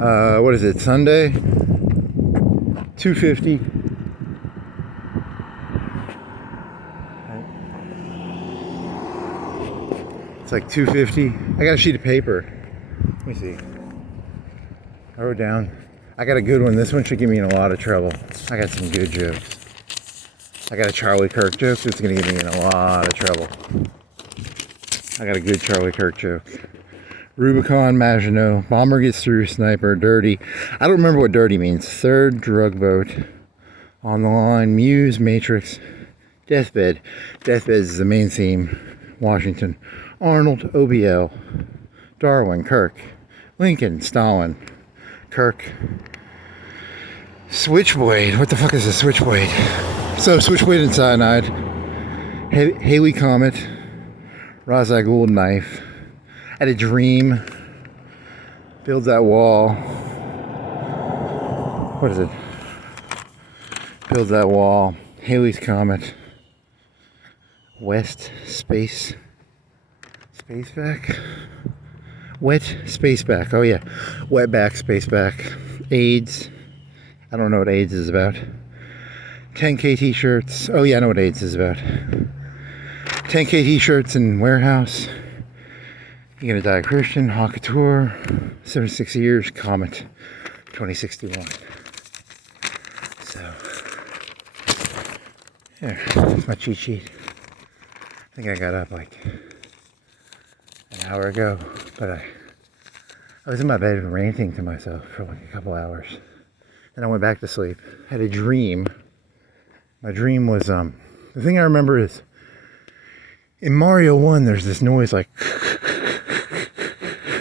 What is it, Sunday? 2:50. It's like 2:50. I got a sheet of paper. Let me see. I wrote down. I got a good one. This one should get me in a lot of trouble. I got some good jokes. I got a Charlie Kirk joke that's going to get me in a lot of trouble. I got a good Charlie Kirk joke. Rubicon, Maginot, bomber gets through, sniper, dirty. I don't remember what dirty means. Third drug boat on the line, Muse, Matrix, Deathbed. Deathbed is the main theme. Washington, Arnold, OBL, Darwin, Kirk, Lincoln, Stalin, Kirk, Switchblade. What the fuck is a switchblade? So, Switchblade and Cyanide, Halley, Comet, Raza Gold knife. I had a dream. Build that wall. What is it? Build that wall. Halley's Comet. West space. Space back. Wet space back. Oh yeah. Wet back, space back. AIDS. I don't know what AIDS is about. 10K t-shirts. Oh yeah, I know what AIDS is about. 10K t-shirts in warehouse. You're gonna die a Christian. Haute couture. 76 years. Comet. 2061. So, there. That's my cheat sheet. I think I got up like an hour ago, but I was in my bed ranting to myself for like a couple hours. Then I went back to sleep. Had a dream. My dream was, the thing I remember is, in Mario 1, there's this noise like,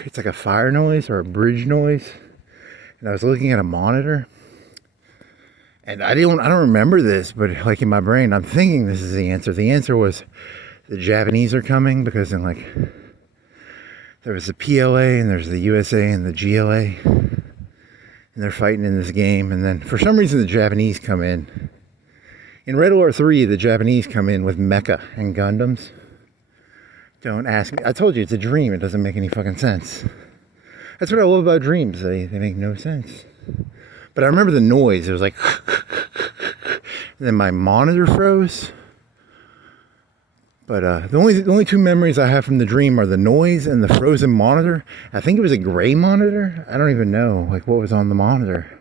it's like a fire noise or a bridge noise. And I was looking at a monitor. And I don't remember this, but like in my brain, I'm thinking this is the answer. The answer was the Japanese are coming because in like, there was the PLA and there's the USA and the GLA. And they're fighting in this game. And then for some reason, the Japanese come in. In Red Alert 3, the Japanese come in with mecha and Gundams. Don't ask me. I told you, it's a dream. It doesn't make any fucking sense. That's what I love about dreams. They make no sense. But I remember the noise. It was like... and then my monitor froze. But the only two memories I have from the dream are the noise and the frozen monitor. I think it was a gray monitor. I don't even know like what was on the monitor.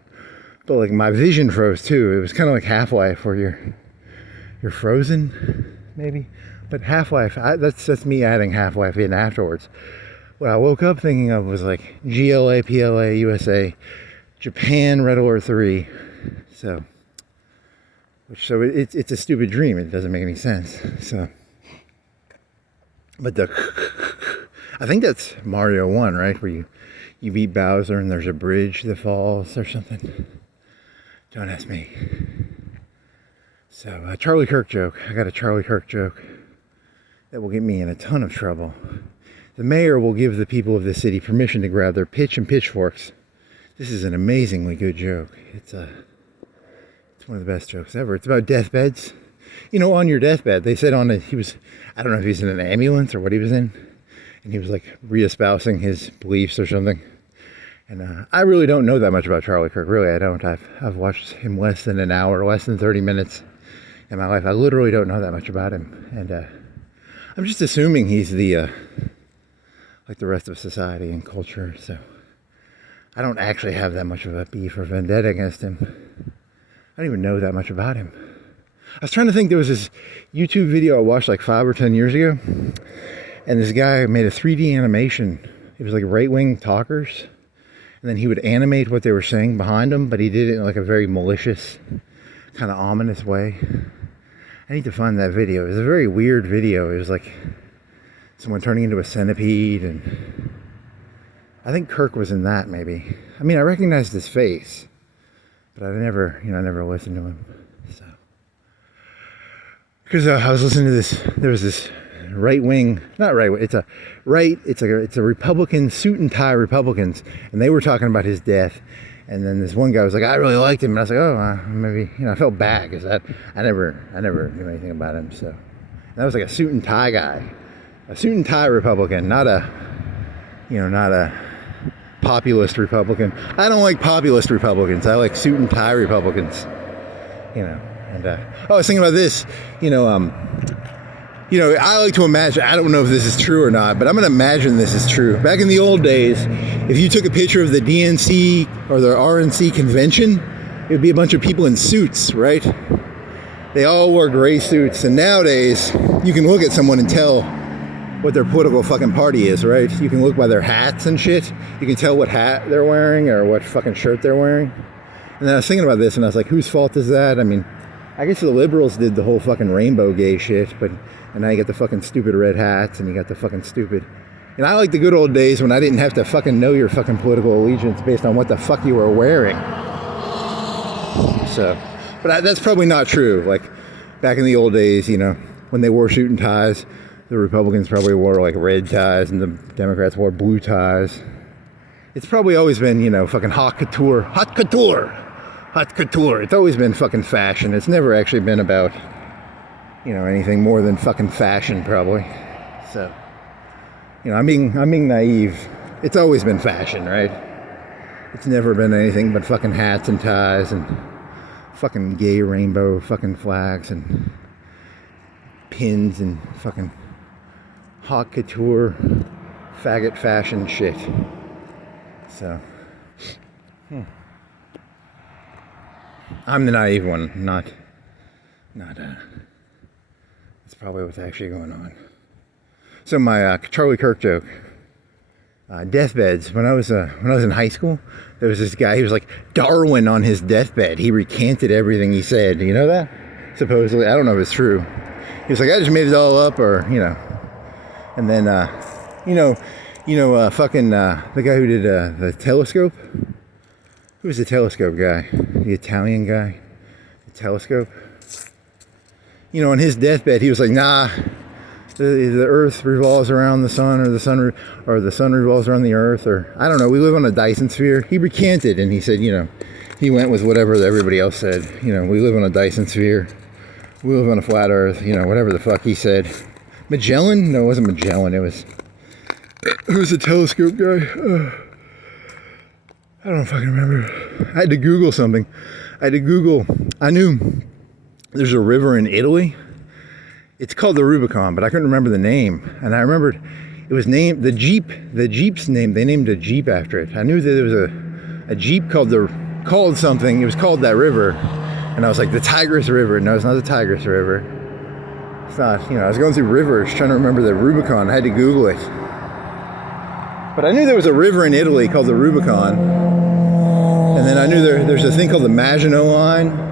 But like my vision froze too. It was kind of like Half-Life where you're frozen, maybe. But Half-Life, that's me adding Half-Life in afterwards. What I woke up thinking of was like GLA, PLA, USA, Japan, Red Alert 3. So it's a stupid dream. It doesn't make any sense. So, but I think that's Mario 1, right? Where you beat Bowser and there's a bridge that falls or something. Don't ask me. So, a Charlie Kirk joke. I got a Charlie Kirk joke that will get me in a ton of trouble. The mayor will give the people of the city permission to grab their pitch and pitchforks. This is an amazingly good joke. It's one of the best jokes ever. It's about deathbeds. You know, on your deathbed, they said I don't know if he was in an ambulance or what he was in, and he was like re-espousing his beliefs or something. And I really don't know that much about Charlie Kirk. Really, I don't. I've watched him less than an hour, less than 30 minutes in my life. I literally don't know that much about him. And I'm just assuming he's the like the rest of society and culture. So I don't actually have that much of a beef or vendetta against him. I don't even know that much about him. I was trying to think, there was this YouTube video I watched like 5 or 10 years ago. And this guy made a 3D animation. It was like right-wing talkers. And then he would animate what they were saying behind them, but he did it in like a very malicious, kind of ominous way. I need to find that video. It was a very weird video. It was like someone turning into a centipede, and I think Kirk was in that maybe. I mean, I recognized his face, but I never listened to him. So, because I was listening to this, there was this right-wing, not right-wing, it's a Republican, suit and tie Republicans, and they were talking about his death. And then this one guy was like, I really liked him. And I was like, oh, maybe, I felt bad because I never knew anything about him. So that was like a suit and tie guy, a suit and tie Republican, not a populist Republican. I don't like populist Republicans. I like suit and tie Republicans. You know, and I was thinking about this. You know, I like to imagine. I don't know if this is true or not, but I'm going to imagine this is true. Back in the old days, if you took a picture of the DNC or the RNC convention, it would be a bunch of people in suits, right? They all wore gray suits, and nowadays you can look at someone and tell what their political fucking party is, right? You can look by their hats and shit. You can tell what hat they're wearing or what fucking shirt they're wearing. And then I was thinking about this, and I was like, whose fault is that? I mean, I guess the liberals did the whole fucking rainbow gay shit, and now you got the fucking stupid red hats, and you got the fucking stupid... And I like the good old days when I didn't have to fucking know your fucking political allegiance based on what the fuck you were wearing. So, but that's probably not true. Like, back in the old days, you know, when they wore suit and ties, the Republicans probably wore like red ties and the Democrats wore blue ties. It's probably always been, you know, fucking haute couture. Haute couture! Haute couture. It's always been fucking fashion. It's never actually been about, you know, anything more than fucking fashion, probably. So, you know, I'm being naive. It's always been fashion, right? It's never been anything but fucking hats and ties and fucking gay rainbow fucking flags and pins and fucking haute couture faggot fashion shit. So, I'm the naive one, not that's probably what's actually going on. So my Charlie Kirk joke, deathbeds. When I was in high school, there was this guy. He was like Darwin on his deathbed. He recanted everything he said. You know that? Supposedly, I don't know if it's true. He was like, I just made it all up, or you know. And then, fucking the guy who did the telescope. Who was the telescope guy? The Italian guy. The telescope. You know, on his deathbed, he was like, nah. The Earth revolves around the sun, or the sun revolves around the Earth, or I don't know. We live on a Dyson sphere. He recanted, and he said, you know, he went with whatever everybody else said. You know, we live on a Dyson sphere. We live on a flat Earth. You know, whatever the fuck he said. Magellan? No, it wasn't Magellan. It was the telescope guy. I don't fucking remember. I had to Google something. I knew there's a river in Italy. It's called the Rubicon, but I couldn't remember the name. And I remembered it was named, the Jeep's name, they named a Jeep after it. I knew that there was a Jeep called something, it was called that river. And I was like, the Tigris River. No, it's not the Tigris River. It's not, you know, I was going through rivers trying to remember the Rubicon. I had to Google it. But I knew there was a river in Italy called the Rubicon. And then I knew there's a thing called the Maginot Line.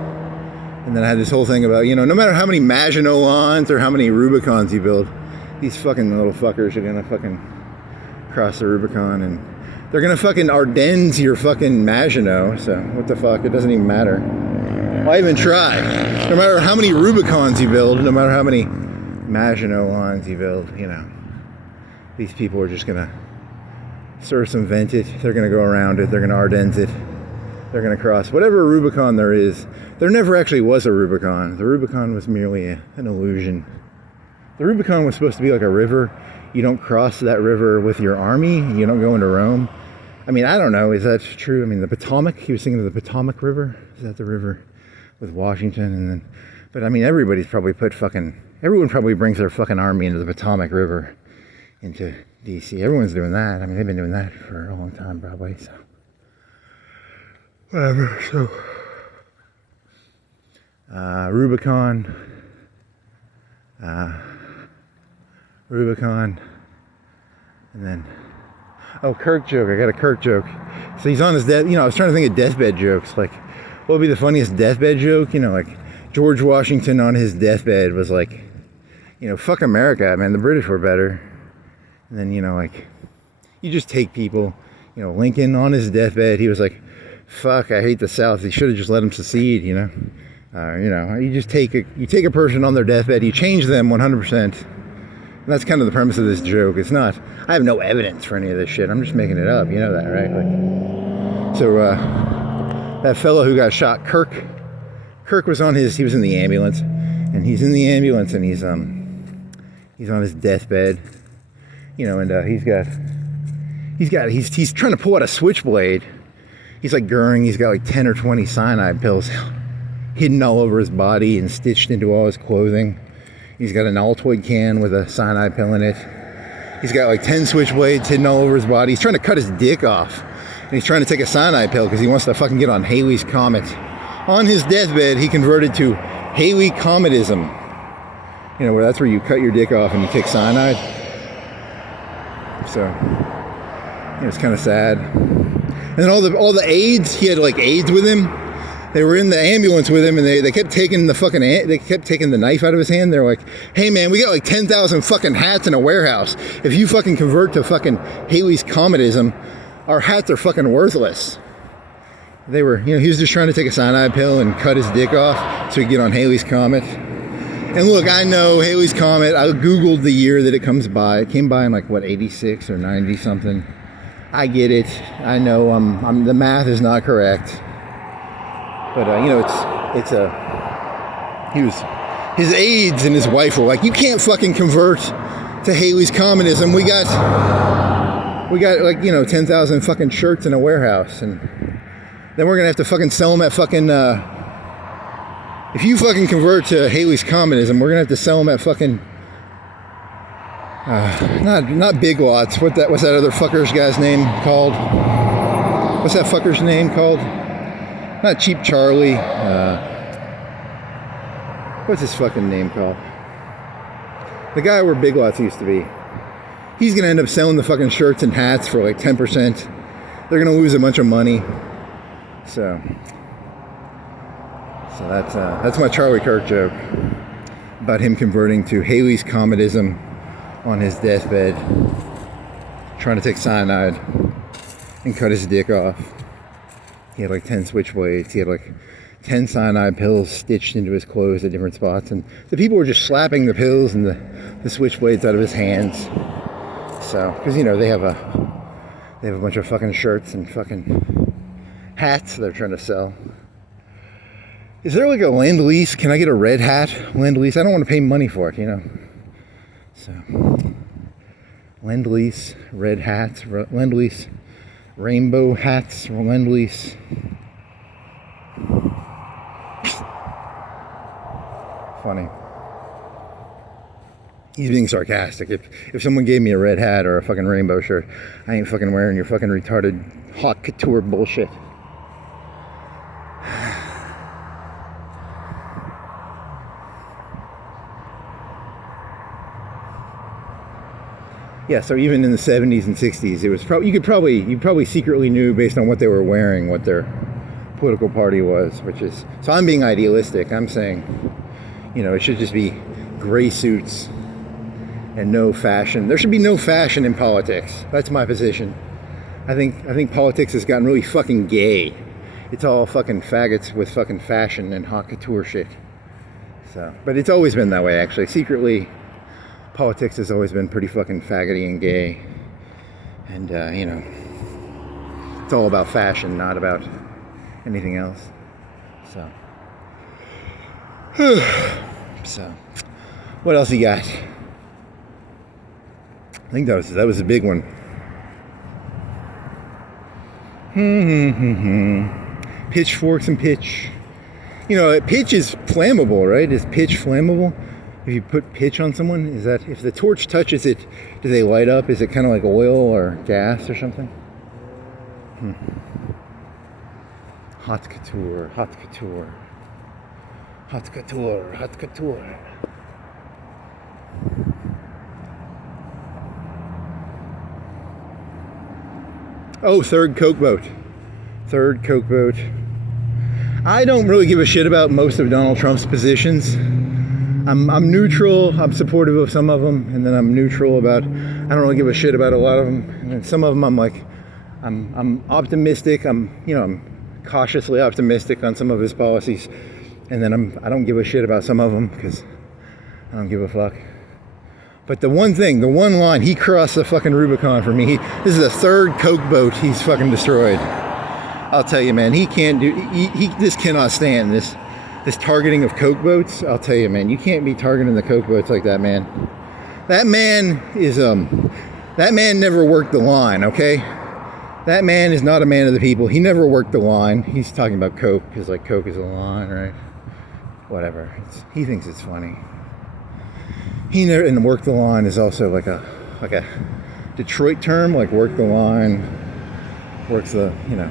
And then I had this whole thing about, you know, no matter how many Maginot Lines or how many Rubicons you build, these fucking little fuckers are gonna fucking cross the Rubicon, and they're gonna fucking Ardennes your fucking Maginot, so what the fuck, it doesn't even matter. Why even try? No matter how many Rubicons you build, no matter how many Maginot Lines you build, you know, these people are just gonna circumvent it, they're gonna go around it, they're gonna Ardennes it. They're going to cross whatever Rubicon there is. There never actually was a Rubicon. The Rubicon was merely an illusion. The Rubicon was supposed to be like a river. You don't cross that river with your army. You don't go into Rome. I mean, I don't know. Is that true? I mean, the Potomac, he was thinking of the Potomac River. Is that the river with Washington? And then, but I mean, everyone probably brings their fucking army into the Potomac River, into DC. Everyone's doing that. I mean, they've been doing that for a long time probably, so. Whatever, so Rubicon, and then Kirk joke. I got a Kirk joke. So he's on his death. You know, I was trying to think of deathbed jokes. Like, what would be the funniest deathbed joke? You know, like George Washington on his deathbed was like, you know, fuck America, man. The British were better. And then, you know, like, you just take people. You know, Lincoln on his deathbed, he was like, fuck, I hate the South. You should have just let them secede, you know. You know, you take a person on their deathbed, you change them 100%. And that's kind of the premise of this joke. It's not, I have no evidence for any of this shit. I'm just making it up. You know that, right? Like, so that fellow who got shot, Kirk was he was in the ambulance, and he's in the ambulance, and he's on his deathbed, you know, and He's trying to pull out a switchblade. He's like Goering. He's got like 10 or 20 cyanide pills hidden all over his body and stitched into all his clothing. He's got an Altoid can with a cyanide pill in it. He's got like 10 switchblades hidden all over his body. He's trying to cut his dick off. And he's trying to take a cyanide pill because he wants to fucking get on Halley's Comet. On his deathbed, he converted to Halley Cometism. You know, where that's where you cut your dick off and you take cyanide. So, you know, it's kind of sad. And then all the aides, he had like aides with him. They were in the ambulance with him, and they kept taking the knife out of his hand. They're like, "Hey man, we got like 10,000 fucking hats in a warehouse. If you fucking convert to fucking Halley's Cometism, our hats are fucking worthless." They were, you know, he was just trying to take a cyanide pill and cut his dick off so he could get on Halley's Comet. And look, I know Halley's Comet. I googled the year that it comes by. It came by in like what, 86 or 90 something. I get it. I know the math is not correct. But you know, his aides and his wife were like, "You can't fucking convert to Halley's Cometism. We got like, you know, 10,000 fucking shirts in a warehouse, and then we're gonna have to fucking sell them at fucking. If you fucking convert to Halley's Cometism, we're gonna have to sell them at fucking. Not Big Lots. What's that other fucker's guy's name called? What's that fucker's name called? Not Cheap Charlie. What's his fucking name called? The guy where Big Lots used to be. He's gonna end up selling the fucking shirts and hats for like 10%. They're gonna lose a bunch of money. So that's my Charlie Kirk joke about him converting to Halley's Cometism on his deathbed, trying to take cyanide and cut his dick off. He had like 10 switchblades. He had like 10 cyanide pills stitched into his clothes at different spots, and the people were just slapping the pills and the switchblades out of his hands. So, because you know they have a bunch of fucking shirts and fucking hats they're trying to sell. Is there like a Lend-Lease? Can I get a red hat Lend-Lease? I don't want to pay money for it, you know. So, Lend-Lease, red hats, Lend-Lease, rainbow hats, Lend-Lease. Funny. He's being sarcastic. If someone gave me a red hat or a fucking rainbow shirt, I ain't fucking wearing your fucking retarded haute couture bullshit. Yeah, so even in the 70s and 60s, it was probably you probably secretly knew based on what they were wearing what their political party was, which is, so I'm being idealistic. I'm saying, you know, it should just be gray suits and no fashion. There should be no fashion in politics. That's my position. I think politics has gotten really fucking gay. It's all fucking faggots with fucking fashion and haute couture shit. So, but it's always been that way, actually. Secretly, politics has always been pretty fucking faggoty and gay. And, you know, it's all about fashion, not about anything else. So, so, what else you got? I think that was a big one. Pitchforks and pitch. You know, pitch is flammable, right? Is pitch flammable? If you put pitch on someone, is that, if the torch touches it, do they light up? Is it kind of like oil or gas or something? Haute couture, haute couture, haute couture, haute couture. Oh, third Coke boat. Third Coke boat. I don't really give a shit about most of Donald Trump's positions. I'm neutral. I'm supportive of some of them, and then I'm neutral about, I don't really give a shit about a lot of them. And then some of them I'm like, I'm optimistic. I'm cautiously optimistic on some of his policies, and then I don't give a shit about some of them because I don't give a fuck. But the one line, he crossed the fucking Rubicon for me. This is the third Coke boat he's fucking destroyed. I'll tell you, man, he can't do, he this cannot stand this targeting of Coke boats. I'll tell you, man, you can't be targeting the Coke boats like that, man. That man is, That man never worked the line, okay? That man is not a man of the people. He never worked the line. He's talking about Coke, because like Coke is a line, right? Whatever. He thinks it's funny. He never, and work the line is also like a Detroit term, like work the line, works the, you know,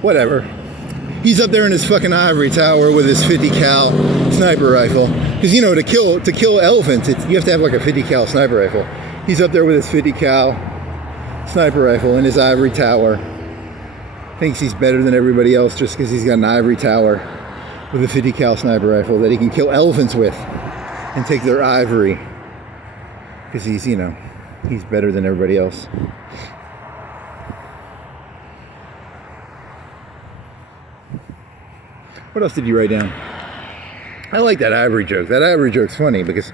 whatever. He's up there in his fucking ivory tower with his 50 cal sniper rifle. Because, you know, to kill elephants, you have to have like a 50 cal sniper rifle. He's up there with his 50 cal sniper rifle in his ivory tower. Thinks he's better than everybody else just because he's got an ivory tower with a 50 cal sniper rifle that he can kill elephants with and take their ivory. Because he's, you know, he's better than everybody else. What else did you write down? I like that ivory joke. That ivory joke's funny because,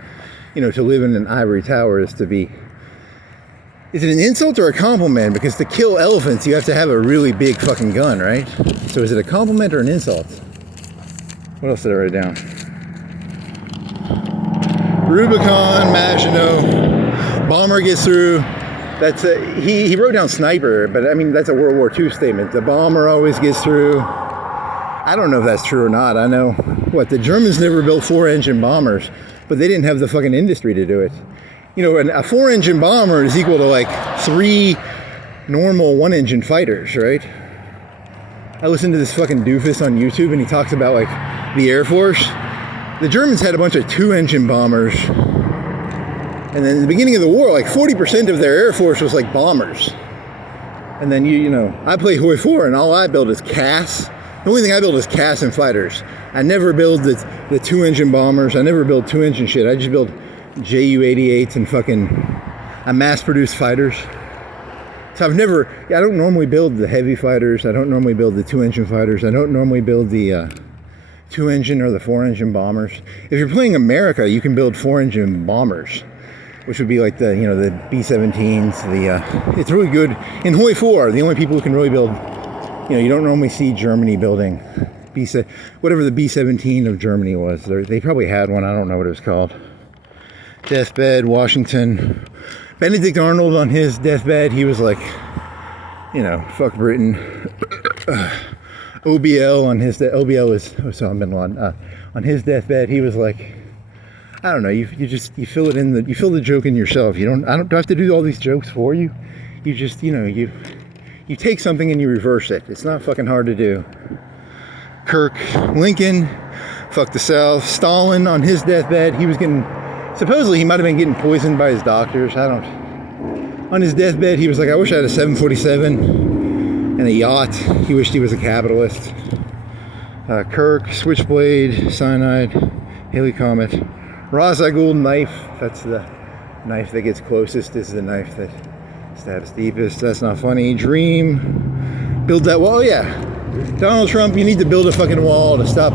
you know, to live in an ivory tower is to be... Is it an insult or a compliment? Because to kill elephants, you have to have a really big fucking gun, right? So is it a compliment or an insult? What else did I write down? Rubicon, Maginot, bomber gets through. That's he wrote down sniper, but I mean, that's a World War II statement. The bomber always gets through. I don't know if that's true or not. I know, the Germans never built 4-engine bombers, but they didn't have the fucking industry to do it. You know, a 4-engine bomber is equal to like 3 normal 1-engine fighters, right? I listened to this fucking doofus on YouTube and he talks about like the Air Force. The Germans had a bunch of 2-engine bombers. And then in the beginning of the war, like 40% of their Air Force was like bombers. And then you know, I play Hoi 4 and all I build is CAS. The only thing I build is CAS and fighters. I never build the 2-engine bombers. I never build 2-engine shit. I just build Ju-88s and fucking mass-produced fighters. So I don't normally build the heavy fighters. I don't normally build the 2-engine fighters. I don't normally build the 2-engine or the 4-engine bombers. If you're playing America, you can build 4-engine bombers, which would be like the, you know, the B-17s. It's really good. In Hoi 4, the only people who can really build, you know, you don't normally see Germany building whatever the B-17 of Germany was. They probably had one. I don't know what it was called. Deathbed, Washington. Benedict Arnold on his deathbed, he was like, you know, fuck Britain. OBL on his OBL is Osama bin Laden. On his deathbed, he was like, I don't know. You fill it in you fill the joke in yourself. I don't have to do all these jokes for you. You just, you know, you take something and you reverse it. It's not fucking hard to do. Kirk, Lincoln, fuck the South. Stalin on his deathbed, he was getting, supposedly he might have been getting poisoned by his doctors. On his deathbed, he was like, I wish I had a 747 and a yacht. He wished he was a capitalist. Kirk, Switchblade, Cyanide, Halley, Comet. Ra's al Ghul knife, that's the knife that gets closest. This is the knife that stabs deepest. That's not funny. Dream, build that wall. Oh yeah, Donald Trump, you need to build a fucking wall to stop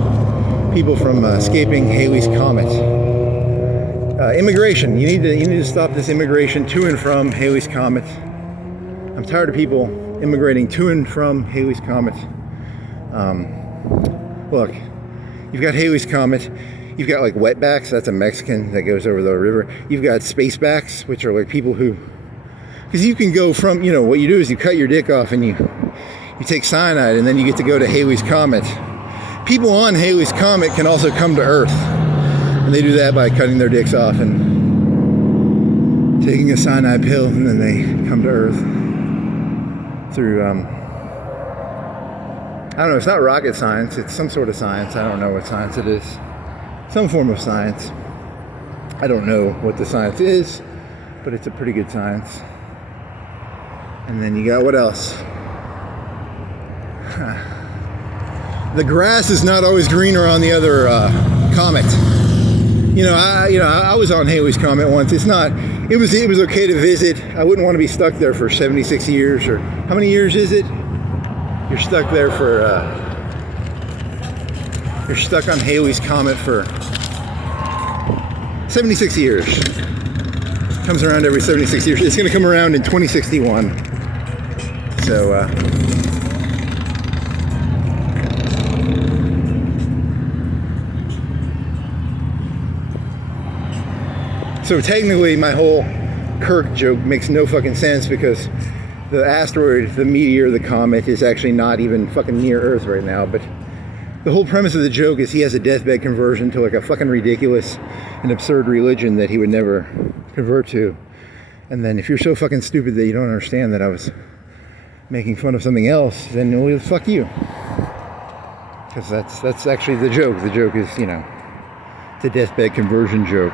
people from escaping Halley's Comet. Immigration, you need to stop this immigration to and from Halley's Comet. I'm tired of people immigrating to and from Halley's Comet. Look, you've got Halley's Comet. You've got like wetbacks, that's a Mexican that goes over the river. You've got spacebacks, which are like people who, because you can go from, you know, what you do is you cut your dick off and you take cyanide and then you get to go to Halley's Comet. People on Halley's Comet can also come to Earth. And they do that by cutting their dicks off and taking a cyanide pill, and then they come to Earth through, I don't know, it's not rocket science, it's some sort of science. I don't know what science it is. Some form of science. I don't know what the science is, but it's a pretty good science. And then you got what else? The grass is not always greener on the other comet. I was on Halley's Comet once. It was okay to visit. I wouldn't want to be stuck there for 76 years, or how many years is it? You're stuck there for, you're stuck on Halley's Comet for 76 years. Comes around every 76 years. It's going to come around in 2061. So, So technically my whole Kirk joke makes no fucking sense because the asteroid, the meteor, the comet is actually not even fucking near Earth right now. But the whole premise of the joke is he has a deathbed conversion to like a fucking ridiculous and absurd religion that he would never convert to. And then if you're so fucking stupid that you don't understand that I was making fun of something else, then well, fuck you. Because that's actually the joke. The joke is, you know, it's a deathbed conversion joke.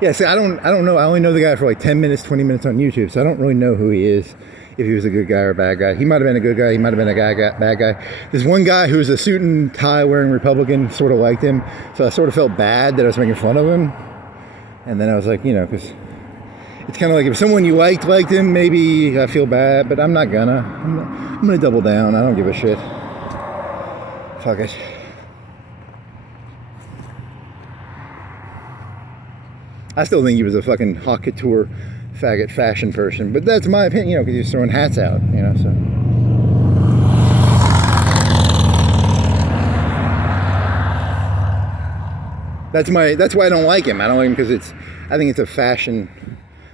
Yeah, see, I don't know. I only know the guy for like 10 minutes, 20 minutes on YouTube, so I don't really know who he is, if he was a good guy or a bad guy. He might have been a good guy, he might have been a bad guy. There's one guy who was a suit and tie wearing Republican, sort of liked him, so I sort of felt bad that I was making fun of him. And then I was like, you know, because it's kind of like if someone you liked him, maybe I feel bad, but I'm not gonna. I'm gonna double down. I don't give a shit. Fuck it. I still think he was a fucking haute couture faggot fashion person, but that's my opinion, you know, because he was throwing hats out, you know, so. That's why I don't like him. I don't like him because I think it's a fashion.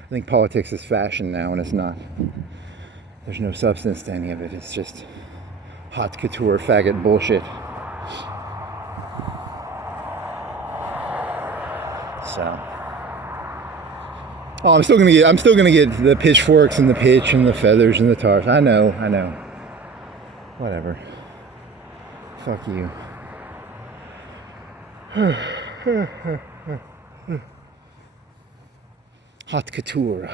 I think politics is fashion now, and it's not. There's no substance to any of it. It's just haute couture faggot bullshit. So. Oh, I'm still gonna get the pitchforks and the pitch and the feathers and the tars. I know. Whatever. Fuck you. Haute couture.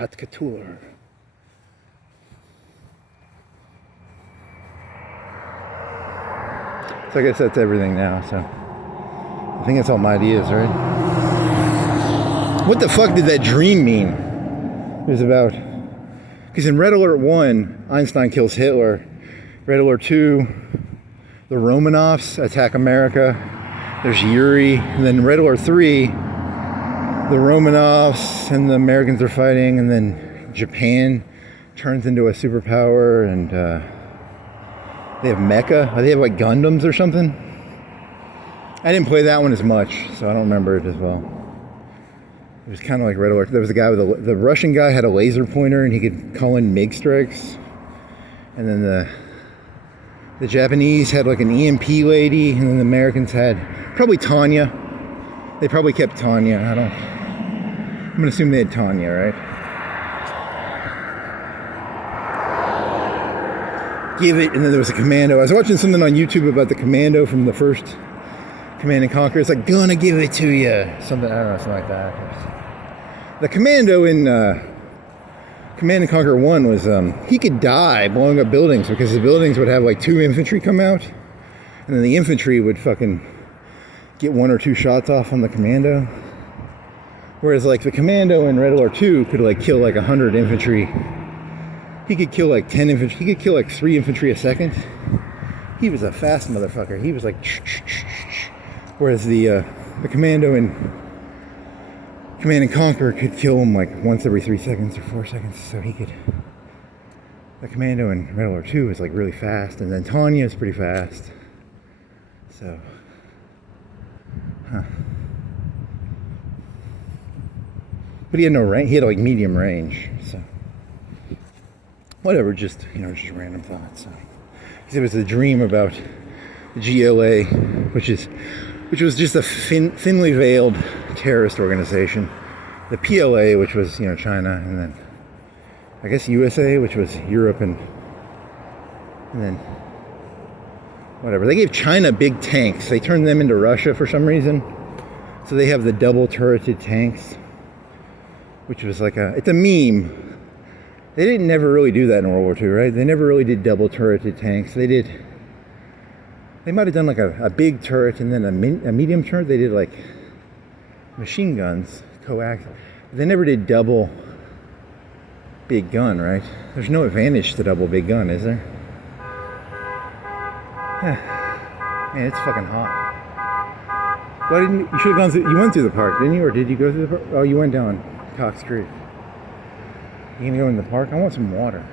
So I guess that's everything now, so I think that's all my ideas, right? What the fuck did that dream mean? It was about, because in Red Alert 1, Einstein kills Hitler. Red Alert 2, the Romanovs attack America. There's Yuri. And then Red Alert 3, the Romanovs and the Americans are fighting, and then Japan turns into a superpower, and they have mecha. They have like Gundams or something. I didn't play that one as much, so I don't remember it as well. It was kind of like Red Alert. There was a guy with the Russian guy had a laser pointer and he could call in MiG strikes. And then the Japanese had like an EMP lady, and then the Americans had probably Tanya. They probably kept Tanya. I'm gonna assume they had Tanya, right? Give it, and then there was a commando. I was watching something on YouTube about the commando from the first Command and Conquer. It's like, gonna give it to you. Something, I don't know, something like that. The commando in Command and Conquer 1 was, he could die blowing up buildings because the buildings would have like 2 infantry come out, and then the infantry would fucking get 1 or 2 shots off on the commando. Whereas like the commando in Red Alert 2 could like kill like 100 infantry. He could kill like 10 infantry. He could kill like 3 infantry a second. He was a fast motherfucker. He was like, whereas the commando in Command and Conquer could kill him like once every 3 seconds or 4 seconds. So he could. The commando in Red Alert 2 is like really fast, and then Tanya is pretty fast. So, but he had no range. He had like medium range. So, whatever. Just just random thoughts. So, it was a dream about the GLA, which was just a thinly veiled terrorist organization. The PLA, which was China, and then I guess USA, which was Europe, and then whatever. They gave China big tanks. They turned them into Russia for some reason. So they have the double turreted tanks, which was like it's a meme. They didn't never really do that in World War II, right? They never really did double turreted tanks. They might have done like a big turret and then a medium turret. They did like machine guns, coaxial. They never did double big gun, right? There's no advantage to double big gun, is there? Man, it's fucking hot. Why didn't you should have gone through, you went through the park, didn't you? Or did you go through the park? Oh, you went down Cox Creek. You gonna go in the park? I want some water.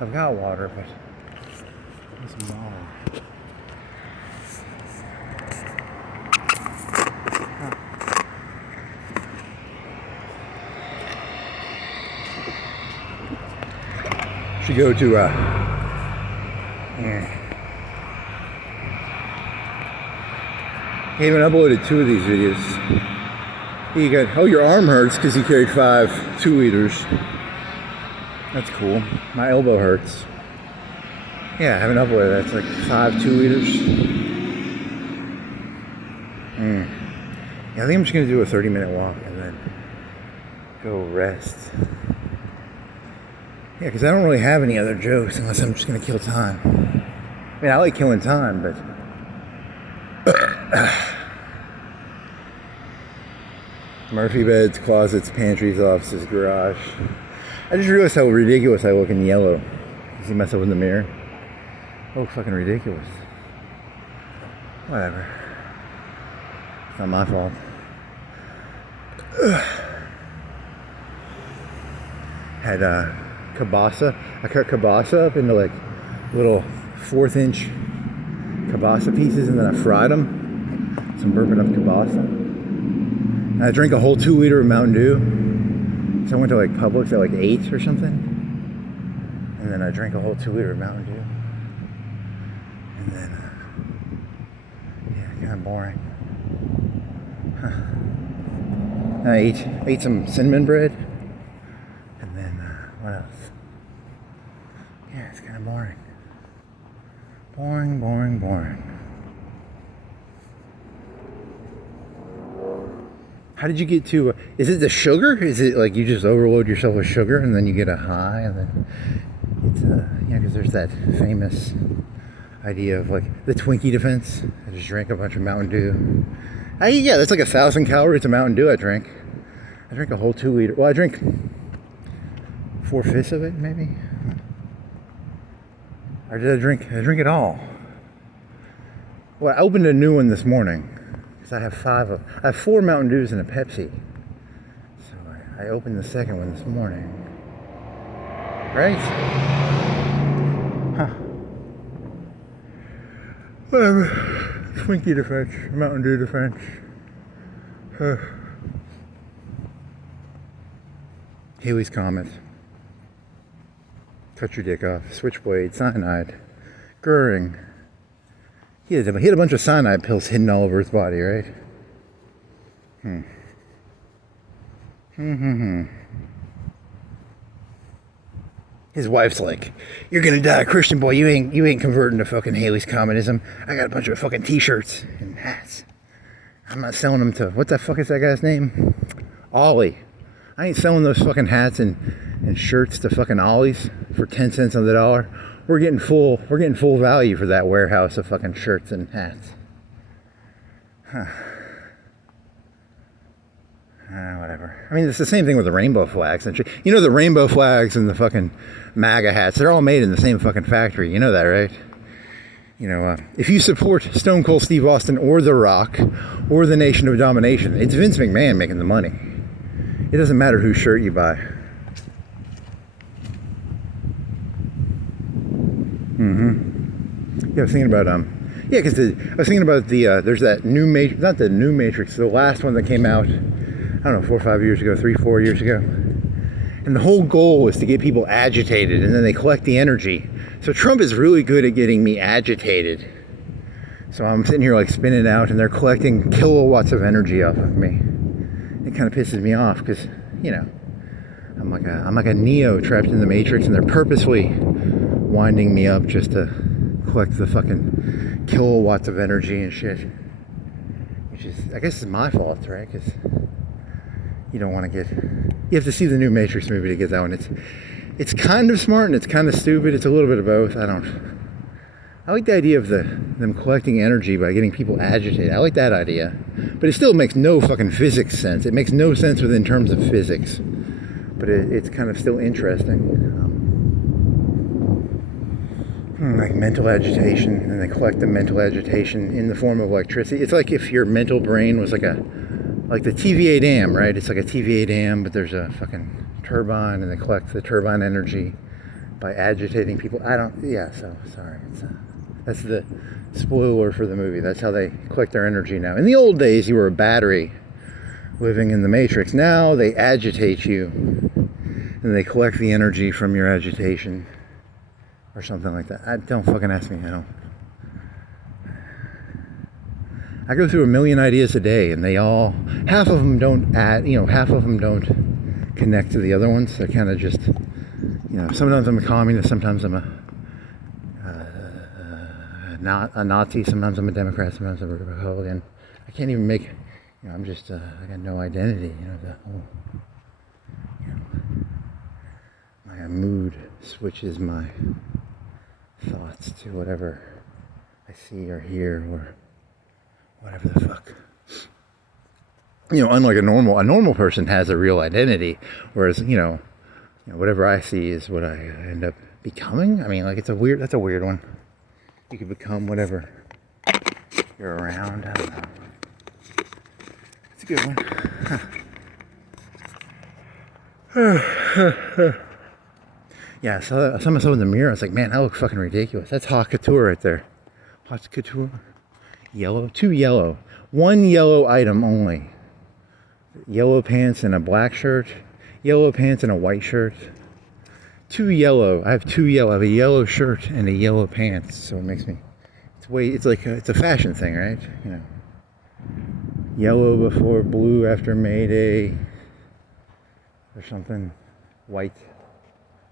I've got water, but I want some water. Should go to I even uploaded 2 of these videos. You got, oh, your arm hurts because you carried 5 2-liters. That's cool. My elbow hurts. Yeah, I haven't uploaded that. It's like 5 2-liters. Yeah, I think I'm just gonna do a 30-minute walk and then go rest. Yeah, because I don't really have any other jokes unless I'm just gonna kill time. I mean, I like killing time, but Murphy beds, closets, pantries, offices, garage. I just realized how ridiculous I look in yellow. You see myself in the mirror? I look fucking ridiculous. Whatever. It's not my fault. Had kielbasa. I cut kielbasa up into like little 1/4-inch kielbasa pieces and then I fried them. Some bourbon up kielbasa. And I drank a whole 2-liter of Mountain Dew. So I went to like Publix at like 8 or something. And then I drank a whole 2-liter of Mountain Dew. And then, yeah, kind of boring. Huh. I ate some cinnamon bread. And then, what else? Yeah, it's kind of boring. Boring, boring, boring. How did you get to, is it the sugar? Is it like you just overload yourself with sugar and then you get a high and then it's, yeah, because there's that famous idea of like the Twinkie defense. I just drank a bunch of Mountain Dew. Yeah, that's like 1,000 calories of Mountain Dew I drank. I drank a whole 2-liter. Well, I drank 4/5 of it maybe. Or did I drink it all? Well, I opened a new one this morning. I have 4 Mountain Dews and a Pepsi. So I opened the second one this morning. Right? Huh. Whatever. Twinkie defense, Mountain Dew defense. Halley's Comet. Cut your dick off. Switchblade, Cyanide. Goering. He had a bunch of cyanide pills hidden all over his body, right? His wife's like, "You're gonna die, Christian boy. You ain't converting to fucking Halley's Communism. I got a bunch of fucking t-shirts and hats. I'm not selling them to, what the fuck is that guy's name? Ollie. I ain't selling those fucking hats and shirts to fucking Ollies for 10 cents on the dollar. We're getting full value for that warehouse of fucking shirts and hats." Huh. Whatever. I mean, it's the same thing with the rainbow flags and shit. You know, the rainbow flags and the fucking MAGA hats, they're all made in the same fucking factory. You know that, right? You know, if you support Stone Cold Steve Austin or The Rock or the Nation of Domination, it's Vince McMahon making the money. It doesn't matter whose shirt you buy. Yeah, I was thinking about yeah, because I was thinking about the there's that new Matrix, not the new Matrix, the last one that came out, I don't know, 4 or 5 years ago, 3, 4 years ago. And the whole goal is to get people agitated, and then they collect the energy. So Trump is really good at getting me agitated. So I'm sitting here like spinning out, and they're collecting kilowatts of energy off of me. It kind of pisses me off because, you know, I'm like a Neo trapped in the Matrix, and they're purposely winding me up just to collect the fucking kilowatts of energy and shit. Which is, I guess, is my fault, right? Because you don't want to get. You have to see the new Matrix movie to get that one. It's kind of smart and it's kind of stupid. It's a little bit of both. I like the idea of them collecting energy by getting people agitated. I like that idea, but it still makes no fucking physics sense. It makes no sense within terms of physics, but it's kind of still interesting. like mental agitation, and they collect the mental agitation in the form of electricity. It's like if your mental brain was like the TVA dam, right? It's like a TVA dam, but there's a fucking turbine, and they collect the turbine energy by agitating people. So sorry. That's the spoiler for the movie. That's how they collect their energy now. In the old days, you were a battery living in the Matrix. Now they agitate you, and they collect the energy from your agitation. Or something like that. Don't fucking ask me how. I go through a million ideas a day, and half of them don't half of them don't connect to the other ones. They're kind of just, sometimes I'm a communist, sometimes I'm a Nazi, sometimes I'm a Democrat, sometimes I'm a Republican. I can't even make, I'm just, I got no identity, the whole, my mood switches my thoughts to whatever I see or hear or whatever the fuck. Unlike a normal person has a real identity, whereas whatever I see is what I end up becoming. I mean, like that's a weird one. You could become whatever you're around. I don't know. It's a good one. Yeah, so I saw myself in the mirror. I was like, man, I look fucking ridiculous. That's haute couture right there. Haute couture. Yellow. 2 yellow. 1 yellow item only. Yellow pants and a black shirt. Yellow pants and a white shirt. 2 yellow. I have 2 yellow. I have a yellow shirt and a yellow pants. So it makes me... It's a fashion thing, right? Yellow before blue after May Day. Or something. White.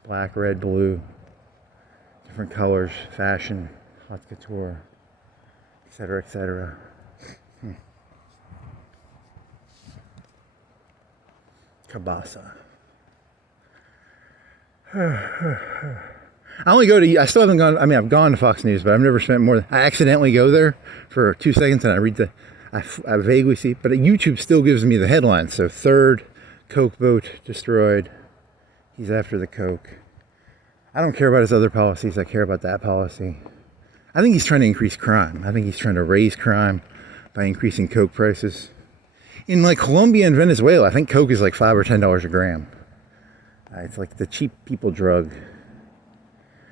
Black, red, blue, different colors, fashion, haute couture, etc., etc. Kabasa. I still haven't gone, I've gone to Fox News, but I've never spent more than, I accidentally go there for 2 seconds and I read I vaguely see, but YouTube still gives me the headlines. So 3rd Coke boat destroyed. He's after the Coke. I don't care about his other policies. I care about that policy. I think he's trying to increase crime. I think he's trying to raise crime by increasing Coke prices. In like Colombia and Venezuela, I think Coke is like $5 or $10 a gram. It's like the cheap people drug.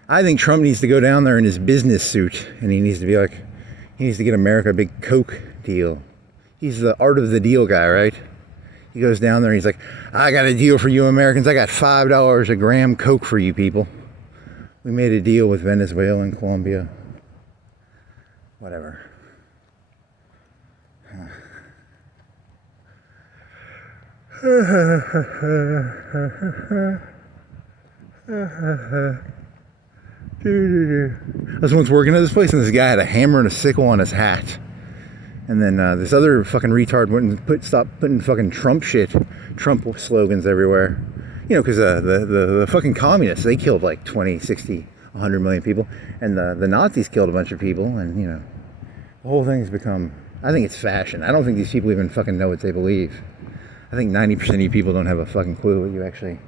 I think Trump needs to go down there in his business suit, and he needs to get America a big Coke deal. He's the art of the deal guy, right? He goes down there and he's like, I got a deal for you Americans. I got $5 a gram Coke for you people. We made a deal with Venezuela and Colombia. Whatever. I was once working at this place, and this guy had a hammer and a sickle on his hat. And then this other fucking retard went and stopped putting fucking Trump slogans everywhere. Because the fucking communists, they killed like 20, 60, 100 million people. And the Nazis killed a bunch of people. And, the whole thing's become, I think it's fashion. I don't think these people even fucking know what they believe. I think 90% of you people don't have a fucking clue what you actually,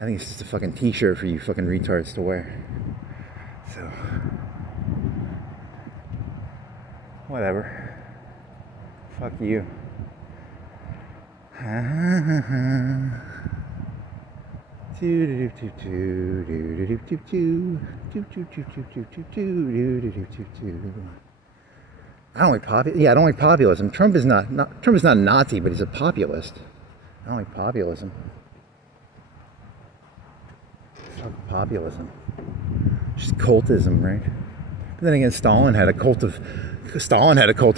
I think it's just a fucking t-shirt for you fucking retards to wear. So, whatever. Fuck you. I don't like populism. Trump is not a Nazi, but he's a populist. I don't like populism. Fuck populism. Just cultism, right? But then again, Stalin had a cult of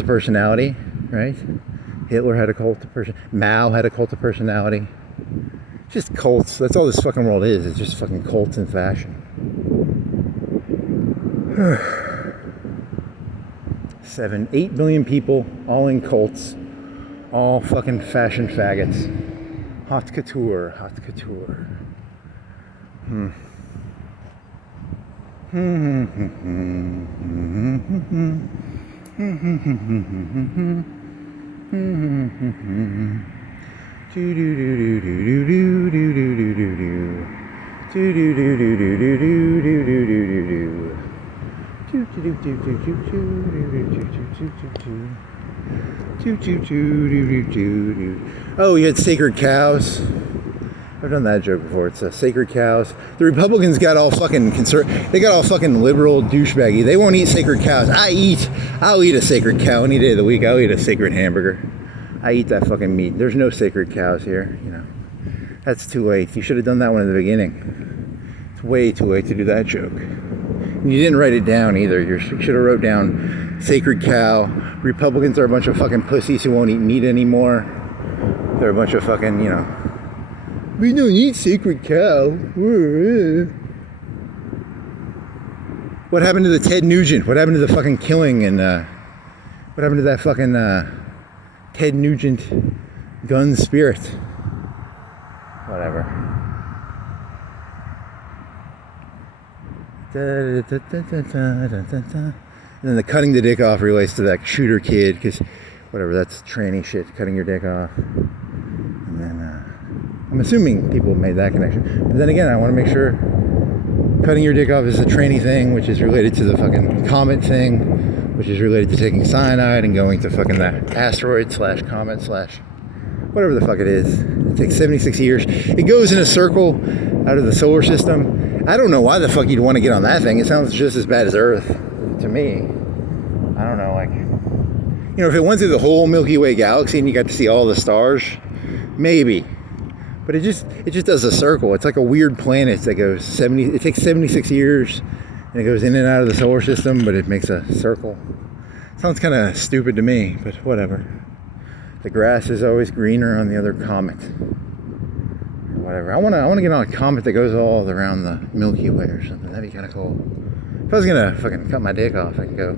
personality, right? Hitler had a cult of personality. Mao had a cult of personality. Just cults. That's all this fucking world is. It's just fucking cults in fashion. 8 billion people, all in cults, all fucking fashion faggots. Haute couture. Oh, you had sacred cows. I've done that joke before. It's sacred cows. The Republicans got all fucking they got all fucking liberal douchebaggy. They won't eat sacred cows. I'll eat a sacred cow any day of the week. I'll eat a sacred hamburger. I eat that fucking meat. There's no sacred cows here, you know. That's too late. You should have done that one in the beginning. It's way too late to do that joke. And you didn't write it down either. You should have wrote down sacred cow. Republicans are a bunch of fucking pussies who won't eat meat anymore. They're a bunch of fucking, you know, we don't eat sacred cow. What happened to the Ted Nugent? What happened to the fucking killing and what happened to that fucking Ted Nugent gun spirit? Whatever. And then the cutting the dick off relates to that shooter kid, because whatever, that's tranny shit, cutting your dick off. And then I'm assuming people made that connection. But then again, I want to make sure cutting your dick off is a tranny thing, which is related to the fucking Comet thing, which is related to taking cyanide and going to fucking that asteroid / comet / whatever the fuck it is. It takes 76 years. It goes in a circle out of the solar system. I don't know why the fuck you'd want to get on that thing. It sounds just as bad as Earth to me. I don't know, like, you know, if it went through the whole Milky Way galaxy and you got to see all the stars, maybe. But it just does a circle. It's like a weird planet that goes it takes 76 years and it goes in and out of the solar system, but it makes a circle. Sounds kind of stupid to me, but whatever. The grass is always greener on the other comet. Whatever. I want to get on a comet that goes all around the Milky Way or something. That'd be kind of cool. If I was gonna fucking cut my dick off, I could go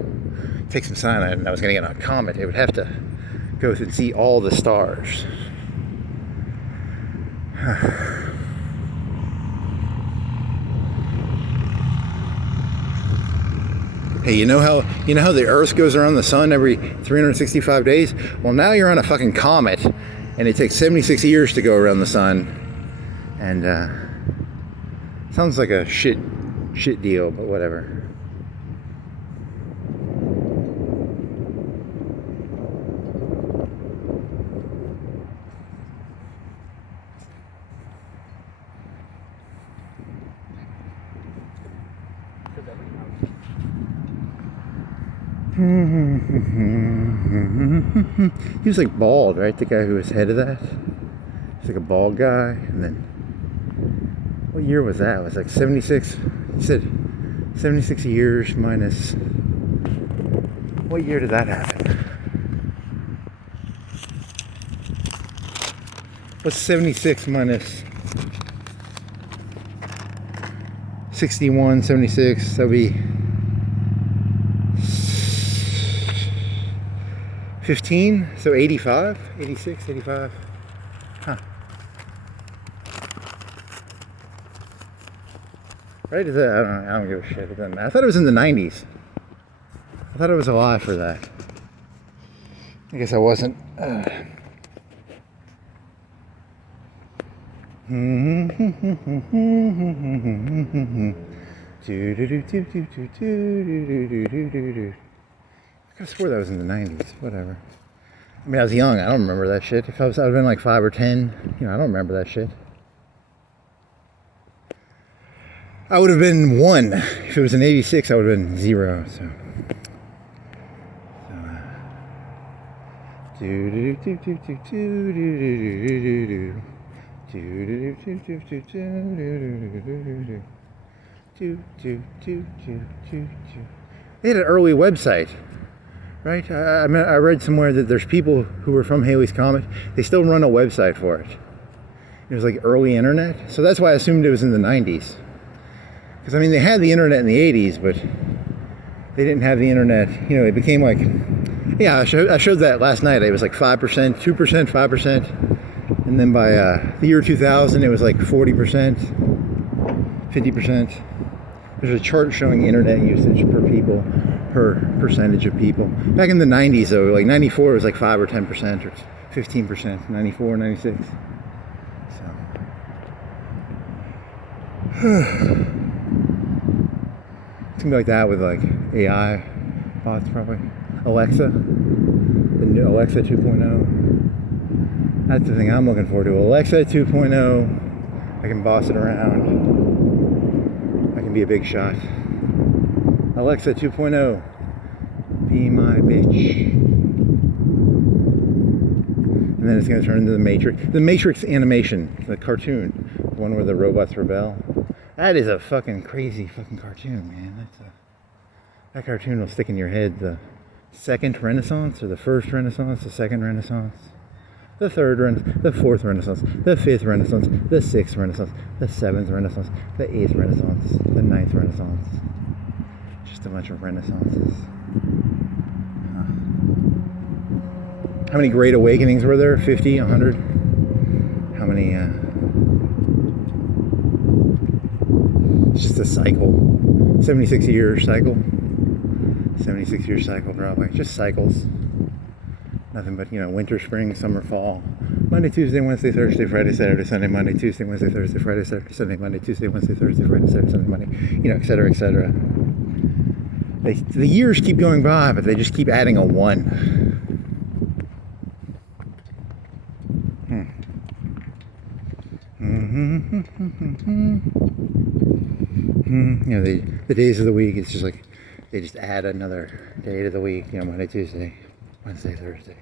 take some cyanide, and I was gonna get on a comet. It would have to go and see all the stars. Hey, you know how the Earth goes around the sun every 365 days? Well, now you're on a fucking comet, and it takes 76 years to go around the sun, and sounds like a shit deal, but whatever. He was like bald, right? The guy who was head of that. He's like a bald guy. And then, what year was that? It was like 76. He said 76 years minus. What year did that happen? What's 76 minus 61, 76? That'll be 15, so 85, 86, 85. Huh. Right? Is that, I don't give a shit. It doesn't matter. I thought it was in the 90s. I thought I was alive for that. I guess I wasn't. I swore that was in the 90s, whatever. I mean, I was young, I don't remember that shit. If I would have been like 5 or 10, you know, I don't remember that shit. I would have been 1. If it was in 86, I would have been 0, so. They had an early website. Right? I mean, I read somewhere that there's people who were from Halley's Comet. They still run a website for it. It was like early internet. So that's why I assumed it was in the 90s. Because, I mean, they had the internet in the 80s, but they didn't have the internet. You know, it became like, yeah, I showed that last night. It was like 5%, 2%, 5%. And then by the year 2000, it was like 40%, 50%. There's a chart showing internet usage per people, per percentage of people. Back in the 90s, though, like 94 was like 5 or 10% or 15%, 94, 96. So. It's gonna be like that with like AI bots probably. Alexa, the new Alexa 2.0. That's the thing I'm looking forward to. Alexa 2.0. I can boss it around. I can be a big shot. Alexa 2.0. Be my bitch. And then it's going to turn into the Matrix. The Matrix animation, the cartoon, the one where the robots rebel. That is a fucking crazy fucking cartoon, man. That cartoon will stick in your head. The second Renaissance, or the first Renaissance, the second Renaissance, the third Renaissance, the fourth Renaissance, the fifth Renaissance, the sixth Renaissance, the seventh Renaissance, the eighth Renaissance, the ninth Renaissance. Just a bunch of Renaissances. How many Great Awakenings were there? 50? 100? How many? It's just a cycle. 76-year cycle. 76-year cycle, probably. Just cycles. Nothing but, winter, spring, summer, fall. Monday, Tuesday, Wednesday, Thursday, Friday, Saturday, Sunday, Monday, Tuesday, Wednesday, Thursday, Friday, Saturday, Sunday, Monday, Tuesday, Wednesday, Thursday, Friday, Saturday, Sunday, Monday, et cetera, et cetera. The years keep going by, but they just keep adding a 1. The days of the week, it's just like they just add another day to the week. Monday, Tuesday, Wednesday, Thursday.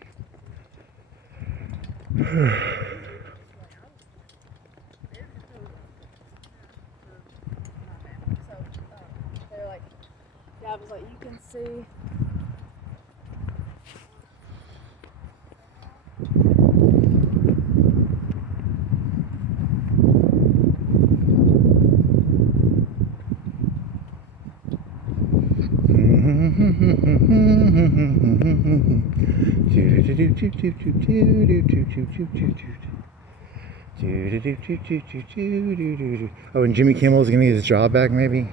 I was like, you can see. Oh, and Jimmy Kimmel's gonna get his job back, maybe?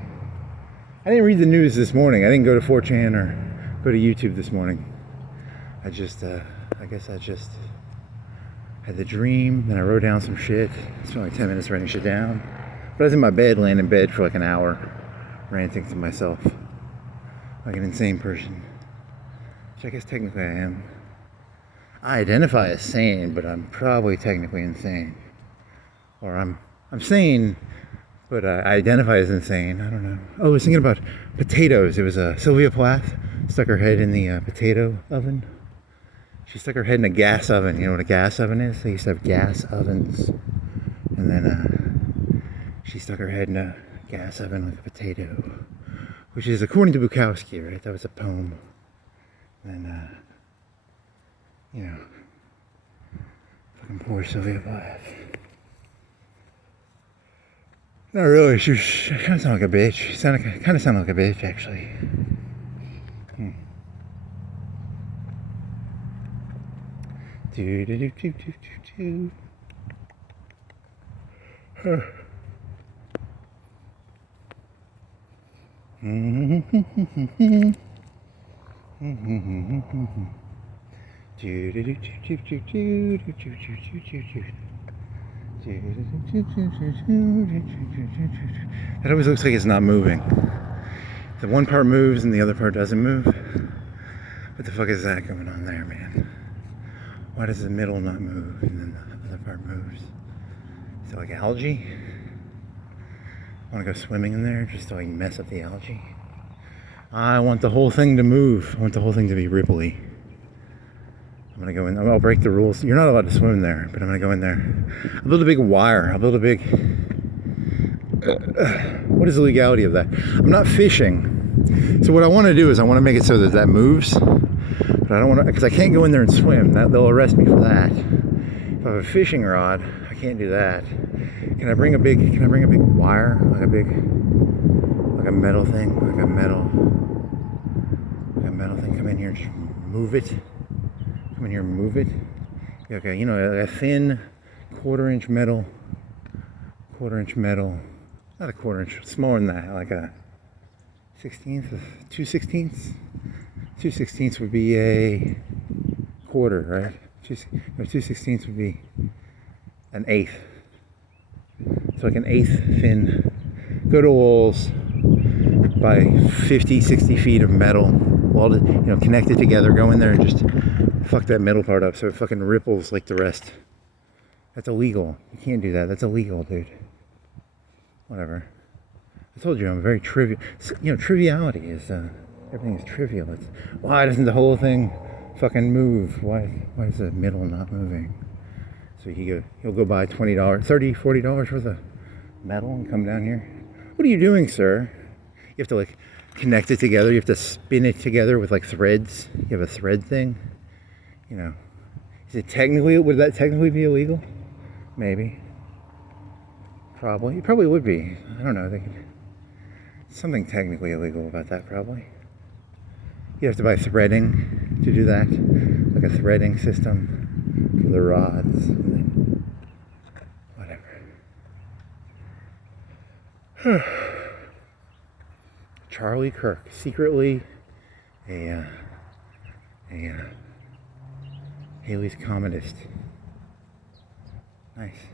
I didn't read the news this morning. I didn't go to 4chan or go to YouTube this morning. I guess I just had the dream, then I wrote down some shit. It spent like 10 minutes writing shit down. But I was in my bed, laying in bed for like an hour, ranting to myself like an insane person. Which I guess technically I am. I identify as sane, but I'm probably technically insane. Or I'm sane, but I identify as insane. I don't know. Oh, I was thinking about potatoes. It was Sylvia Plath stuck her head in the potato oven. She stuck her head in a gas oven. You know what a gas oven is? They used to have gas ovens. And then she stuck her head in a gas oven like a potato. Which is, according to Bukowski, right? That was a poem. And, fucking poor Sylvia Plath. Not really. She kind of sounded like a bitch. She kind of sounded like a bitch, actually. Huh. That always looks like it's not moving. The one part moves and the other part doesn't move. What the fuck is that going on there, man? Why does the middle not move and then the other part moves? Is it like algae? I want to go swimming in there just to like mess up the algae. I want the whole thing to move. I want the whole thing to be ripply. I'm gonna go in. I'll break the rules. You're not allowed to swim in there, but I'm gonna go in there. I'll build a big wire. I'll build a big. What is the legality of that? I'm not fishing. So what I want to do is I want to make it so that that moves, but I don't want to, because I can't go in there and swim. They'll arrest me for that. If I have a fishing rod, I can't do that. Can I bring a big wire, like a metal thing, like a metal thing? Come in here and just move it. Come in here and move it. Okay, a thin quarter-inch metal. Not a quarter inch, smaller than that, like a 16th, 2/16. 2/16 would be a quarter, right? 2/16 would be an eighth. So like an eighth thin. Go to Wool's, by 50, 60 feet of metal, welded, connected together. Go in there and just fuck that middle part up so it fucking ripples like the rest. That's illegal. You can't do that. That's illegal, dude. Whatever. I told you I'm very trivial. Triviality is, everything is trivial. It's, why doesn't the whole thing fucking move? Why is the middle not moving? So he'll go buy $20, $30, $40 worth of metal and come down here. What are you doing, sir? You have to like connect it together. You have to spin it together with like threads. You have a thread thing. Is it technically, would that technically be illegal? Maybe. Probably. It probably would be. I don't know. Something technically illegal about that, probably. You have to buy threading to do that. Like a threading system for the rods. Whatever. Charlie Kirk, secretly a Halley's Cometist. Nice.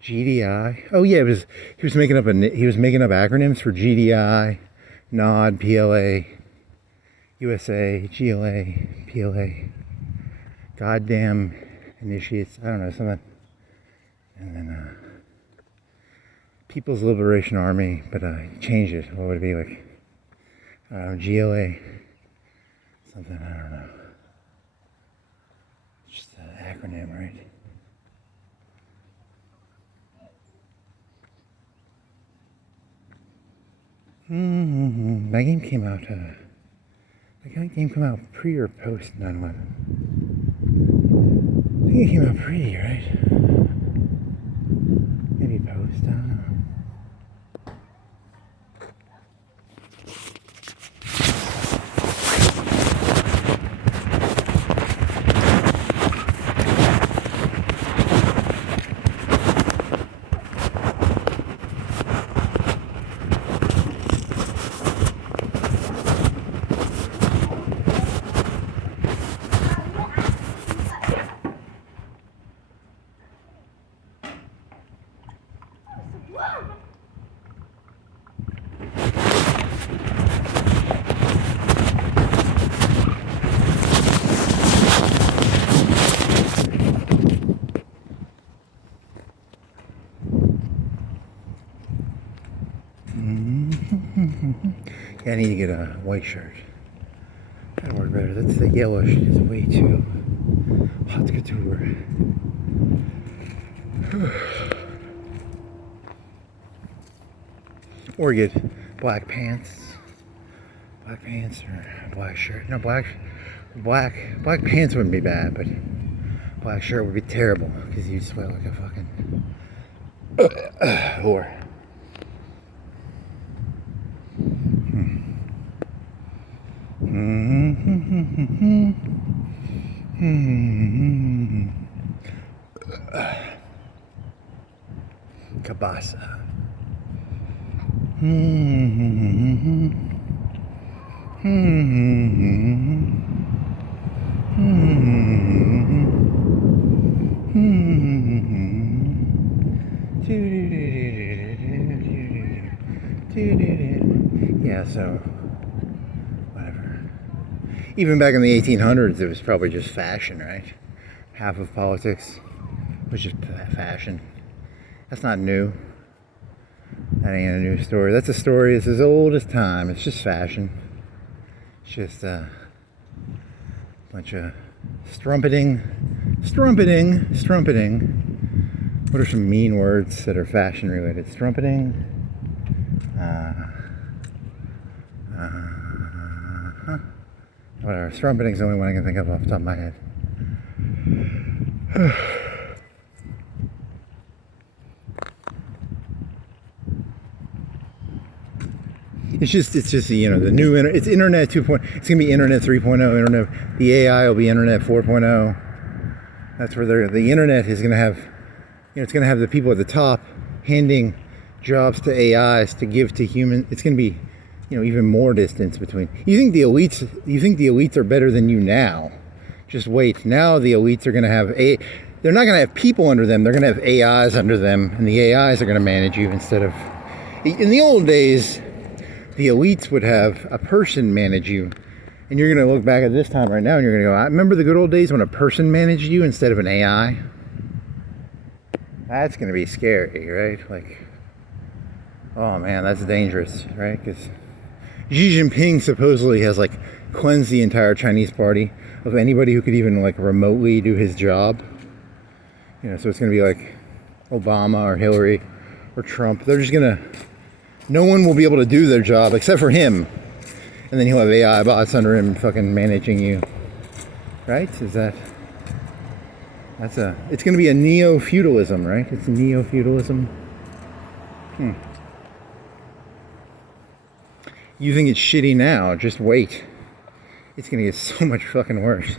GDI. Oh yeah, he was making up acronyms for GDI, NOD, PLA, USA, GLA, PLA. Goddamn initiates. I don't know, something. And then People's Liberation Army, but change it. What would it be like? I don't know, GLA. Something, I don't know. Just an acronym, right? That game came out. That game came out pre or post 9/11. I think it came out pre, right? Maybe post. I don't know. Yeah, I need to get a white shirt. That'll work better. That's the yellow shit is way too haute couture. Or get black pants. Black pants or a black shirt. No, black pants wouldn't be bad, but black shirt would be terrible because you'd sweat like a fucking whore. Kabasa. Yeah, so whatever. Even back in the 1800s, it was probably just fashion, right? Half of politics was just fashion. That's not new. That ain't a new story. That's a story that's as old as time. It's just fashion. It's just a bunch of strumpeting. What are some mean words that are fashion related? Strumpeting. Whatever. Strumpeting's the only one I can think of off the top of my head. It's just the new it's internet 2.0. It's gonna be internet 3.0. Internet, the AI will be internet 4.0. That's where the internet is going to have, it's going to have the people at the top handing jobs to AIs to give to humans. It's going to be, even more distance between. You think the elites are better than you now? Just wait. Now the elites are going to have they're not going to have people under them. They're going to have AIs under them, and the AIs are going to manage you instead of. In the old days, the elites would have a person manage you, and you're going to look back at this time right now, and you're going to go, I remember the good old days when a person managed you instead of an AI. That's going to be scary, right? Like, oh man, that's dangerous, right? Because Xi Jinping supposedly has cleansed the entire Chinese party of anybody who could even remotely do his job. So it's going to be like Obama or Hillary or Trump. They're just going to, no one will be able to do their job except for him. And then he'll have AI bots under him fucking managing you. Right? It's going to be a neo-feudalism, right? It's neo-feudalism. You think it's shitty now, just wait. It's going to get so much fucking worse.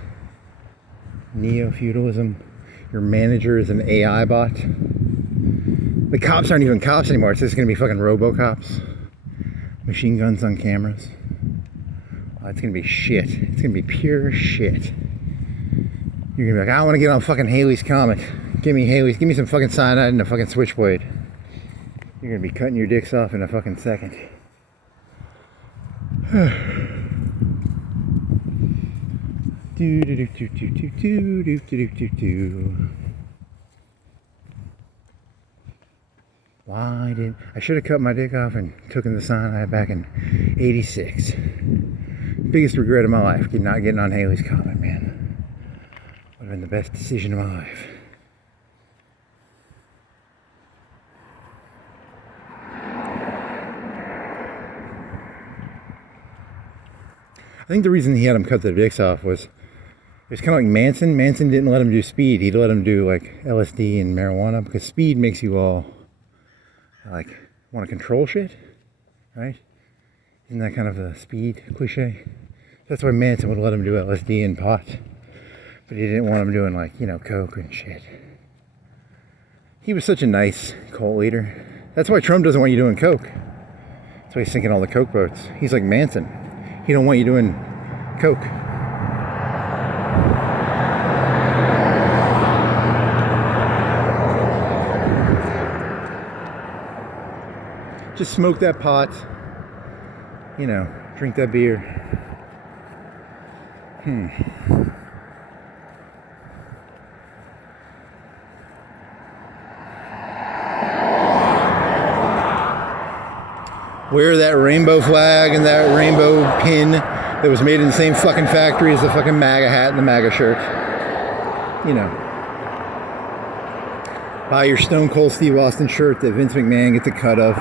Neo-feudalism. Your manager is an AI bot. The cops aren't even cops anymore. It's just going to be fucking robo-cops. Machine guns on cameras. Oh, it's going to be shit. It's going to be pure shit. You're going to be like, I want to get on fucking Halley's Comet. Give me some fucking cyanide and a fucking switchblade. You're going to be cutting your dicks off in a fucking second. Why didn't I should have cut my dick off and taken the cyanide back in '86. Biggest regret of my life, not getting on Halley's Comet, man. Would have been the best decision of my life. I think the reason he had them cut their dicks off was it was kind of like Manson. Manson didn't let him do speed. He'd let him do LSD and marijuana because speed makes you all want to control shit, right? Isn't that kind of a speed cliche? That's why Manson would let him do LSD and pot, but he didn't want him doing coke and shit. He was such a nice cult leader. That's why Trump doesn't want you doing coke. That's why he's sinking all the coke boats. He's like Manson. He don't want you doing coke. Just smoke that pot, drink that beer. Wear that rainbow flag and that rainbow pin that was made in the same fucking factory as the fucking MAGA hat and the MAGA shirt. Buy your Stone Cold Steve Austin shirt that Vince McMahon gets a cut of.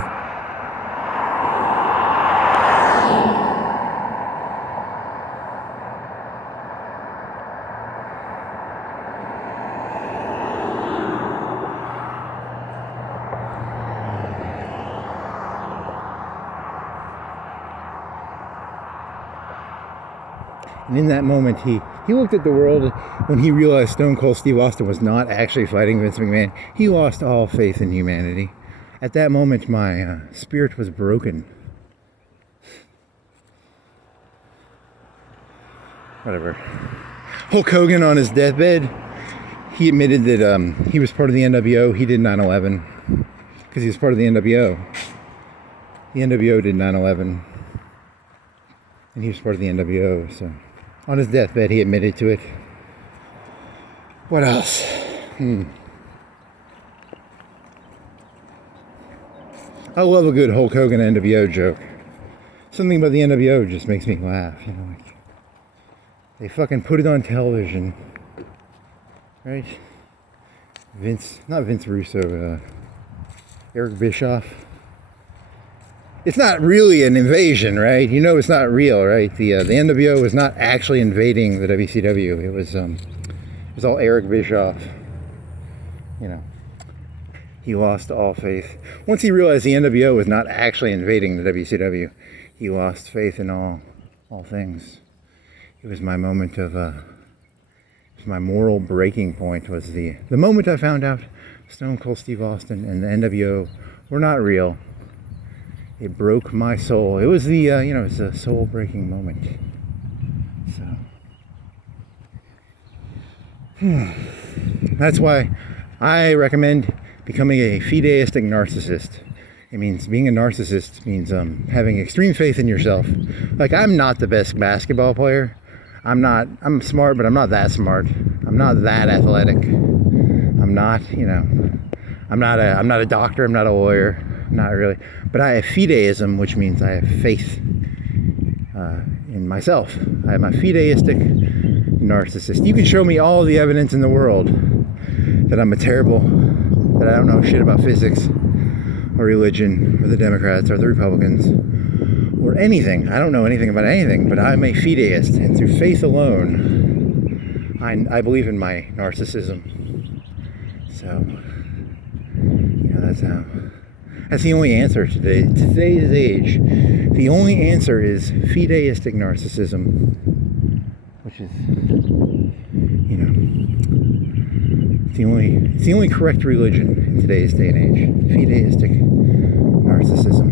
And in that moment, he looked at the world when he realized Stone Cold Steve Austin was not actually fighting Vince McMahon. He lost all faith in humanity. At that moment, my spirit was broken. Whatever. Hulk Hogan on his deathbed, he admitted that he was part of the NWO. He did 9/11 because he was part of the NWO. The NWO did 9/11, and he was part of the NWO, so... On his deathbed, he admitted to it. What else? I love a good Hulk Hogan NWO joke. Something about the NWO just makes me laugh. They fucking put it on television, right? Not Vince Russo, Eric Bischoff. It's not really an invasion, right? It's not real, right? The NWO was not actually invading the WCW. It was all Eric Bischoff. He lost all faith. Once he realized the NWO was not actually invading the WCW, he lost faith in all things. It was my moment of my moral breaking point was the moment I found out Stone Cold Steve Austin and the NWO were not real. It broke my soul. It was the, it's a soul breaking moment. So, that's why I recommend becoming a fideistic narcissist. It means being a narcissist means having extreme faith in yourself. Like, I'm not the best basketball player. I'm smart, but I'm not that smart. I'm not that athletic. I'm not a doctor. I'm not a lawyer. Not really. But I have fideism, which means I have faith in myself. I am a fideistic narcissist. You can show me all the evidence in the world that I'm that I don't know shit about physics or religion or the Democrats or the Republicans or anything. I don't know anything about anything, but I'm a fideist, and through faith alone, I believe in my narcissism. So, that's the only answer today. Today's age, the only answer is fideistic narcissism, which is, it's the only correct religion in today's day and age. Fideistic narcissism.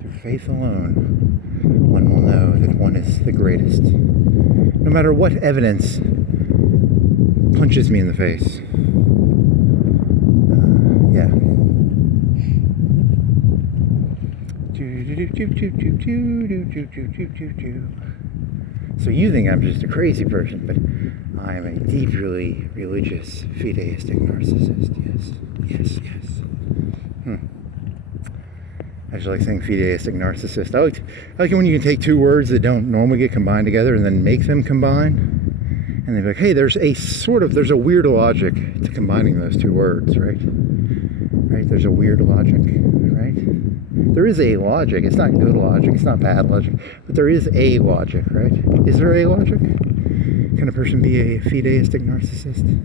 Through faith alone, one will know that one is the greatest. No matter what evidence punches me in the face. Yeah. So you think I'm just a crazy person, but I am a deeply religious, fideistic narcissist. Yes. I just like saying fideistic narcissist. I like it when you can take two words that don't normally get combined together and then make them combine. And they're like, hey, there's a weird logic to combining those two words, right? Right? There's a weird logic, right? There is a logic. It's not good logic. It's not bad logic. But there is a logic, right? Is there a logic? Can a person be a fideistic narcissist?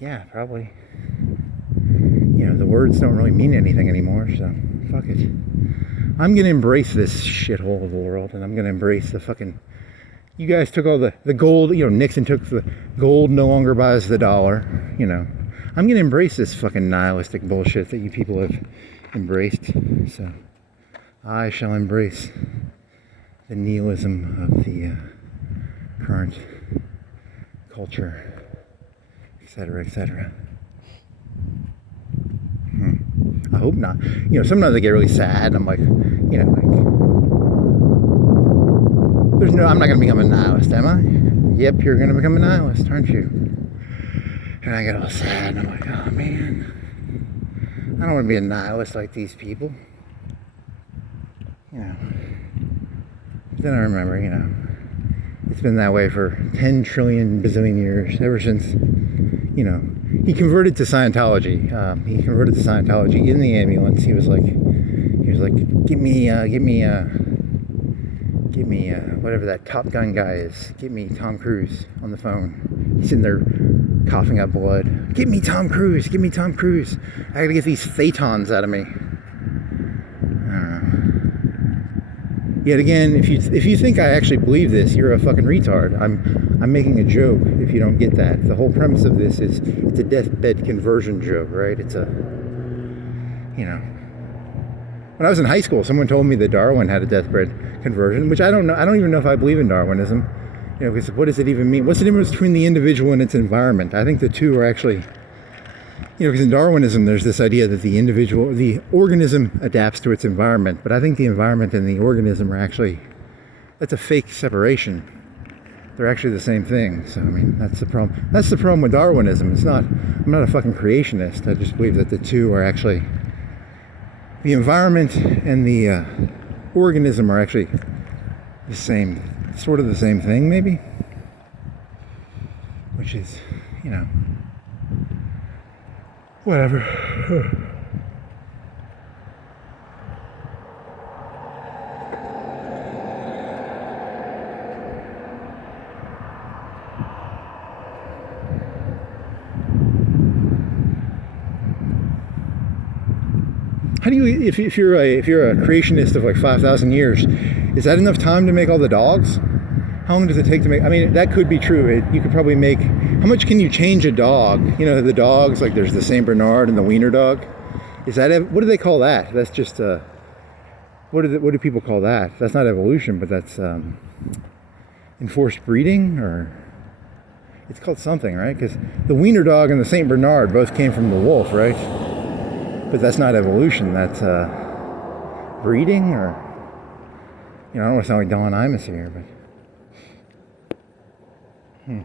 Yeah, probably. The words don't really mean anything anymore, so fuck it. I'm going to embrace this shithole of the world, and I'm going to embrace the fucking... You guys took all the gold, Nixon took the gold, no longer buys the dollar, I'm going to embrace this fucking nihilistic bullshit that you people have embraced. So I shall embrace the nihilism of the current culture, etc., etc. I hope not. Sometimes I get really sad and I'm like, I'm not going to become a nihilist, am I? Yep, you're going to become a nihilist, aren't you? And I get all sad and I'm like, oh man, I don't want to be a nihilist like these people. Then I remember, it's been that way for 10 trillion bazillion years, ever since, he converted to Scientology. He converted to Scientology in the ambulance. He was like, give me, whatever that Top Gun guy is. Get me Tom Cruise on the phone. He's sitting there coughing up blood. Get me Tom Cruise. Give me Tom Cruise. I gotta get these thetans out of me. I don't know. Yet again, if you think I actually believe this, you're a fucking retard. I'm making a joke. If you don't get that, the whole premise of this is it's a deathbed conversion joke, right? It's a, When I was in high school, someone told me that Darwin had a deathbed conversion, which I don't know. I don't even know if I believe in Darwinism. Because what does it even mean? What's the difference between the individual and its environment? I think the two are actually, because in Darwinism, there's this idea that the organism adapts to its environment, but I think the environment and the organism are actually, that's a fake separation. They're actually the same thing. So, that's the problem. That's the problem with Darwinism. I'm not a fucking creationist. I just believe that the two are actually, the environment and the organism are actually the same, sort of the same thing, maybe. Which is, whatever. How do you, if you're a creationist of like 5,000 years, is that enough time to make all the dogs? How long does it take to make? I mean, that could be true. You could probably make. How much can you change a dog? You know, the dogs, like there's the Saint Bernard and the Wiener dog. Is that, what do they call that? That's just what do people call that? That's not evolution, but that's enforced breeding, or it's called something, right? Because the Wiener dog and the Saint Bernard both came from the wolf, right? But that's not evolution. That's breeding, or I don't want to sound like Don Imus here, but. In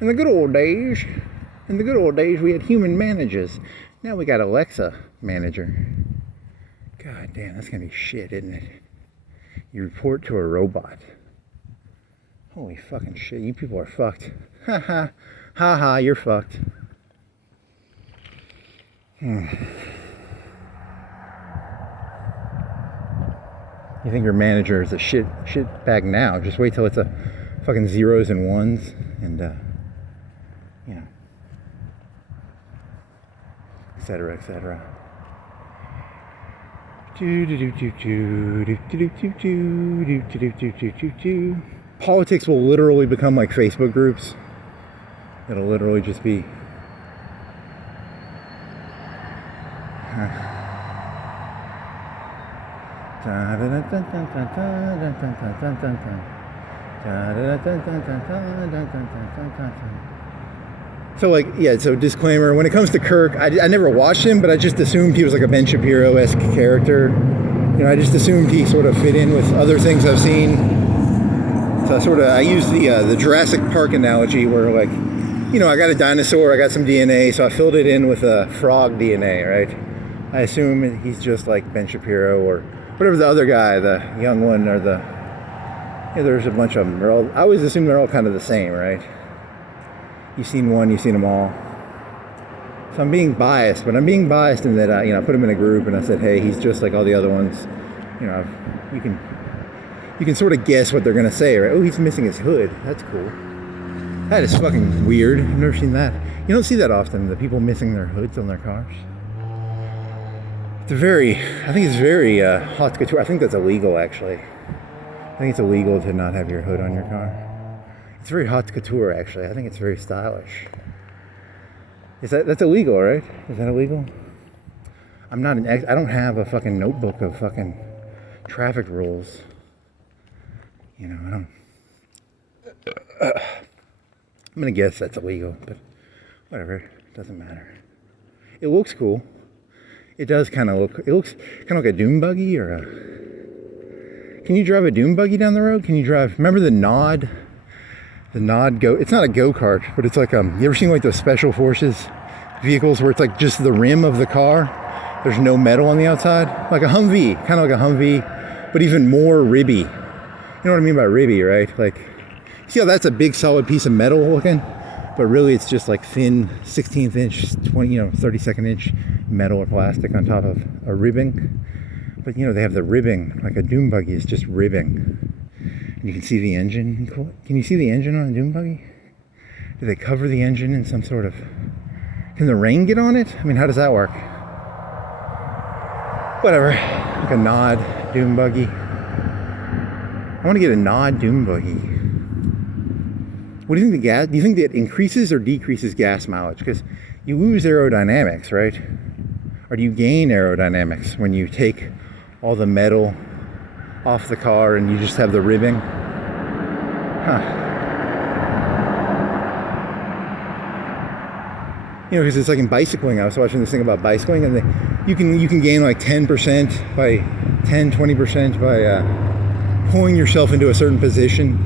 the good old days, we had human managers. Now we got Alexa manager. God damn, that's gonna be shit, isn't it? You report to a robot. Holy fucking shit, you people are fucked. Ha ha, ha ha, you're fucked. You think your manager is a shit bag now? Just wait till it's a fucking zeros and ones, and et cetera, et cetera. Politics will literally become like Facebook groups. It'll literally just be. So like, yeah, so disclaimer, when it comes to Kirk, I never watched him, but I just assumed he was like a Ben Shapiro-esque character. I just assumed he sort of fit in with other things I've seen. So I use the Jurassic Park analogy where like, I got a dinosaur, I got some DNA, so I filled it in with frog DNA, right? I assume he's just like Ben Shapiro or whatever the other guy, the young one, or there's a bunch of them. I always assume they're all kind of the same, right? You've seen one, you've seen them all. So I'm being biased, but I'm being biased in that I put him in a group and I said, hey, he's just like all the other ones. You can sort of guess what they're gonna say, right? Oh, he's missing his hood. That's cool. That is fucking weird. I've never seen that. You don't see that often, the people missing their hoods on their cars. I think it's very haute couture. I think that's illegal, actually. I think it's illegal to not have your hood on your car. It's very haute couture, actually. I think it's very stylish. That's illegal, right? Is that illegal? I don't have a fucking notebook of fucking traffic rules. I don't. I'm gonna guess that's illegal, but whatever. It doesn't matter. It looks cool. It does kind of look. It looks kind of like a dune buggy or a. Can you drive a dune buggy down the road? Can you drive? Remember the Nod? The Nod go. It's not a go-kart, but it's like you ever seen like those special forces vehicles where it's like just the rim of the car? There's no metal on the outside, like a Humvee, kind of like a Humvee, but even more ribby. You know what I mean by ribby, right? Like, see how that's a big solid piece of metal looking, but really it's just like thin 16th inch, 32nd inch metal or plastic on top of a ribbing. But they have the ribbing, like a dune buggy is just ribbing. And you can see the engine. Can you see the engine on a dune buggy? Do they cover the engine in some sort of... Can the rain get on it? I mean, how does that work? Whatever. Like a Nod dune buggy. I want to get a Nod dune buggy. What do you think do you think that increases or decreases gas mileage? Because you lose aerodynamics, right? Or do you gain aerodynamics when you take all the metal off the car and you just have the ribbing? Because it's like in bicycling. I was watching this thing about bicycling, and you can gain like 10% by 20% by pulling yourself into a certain position.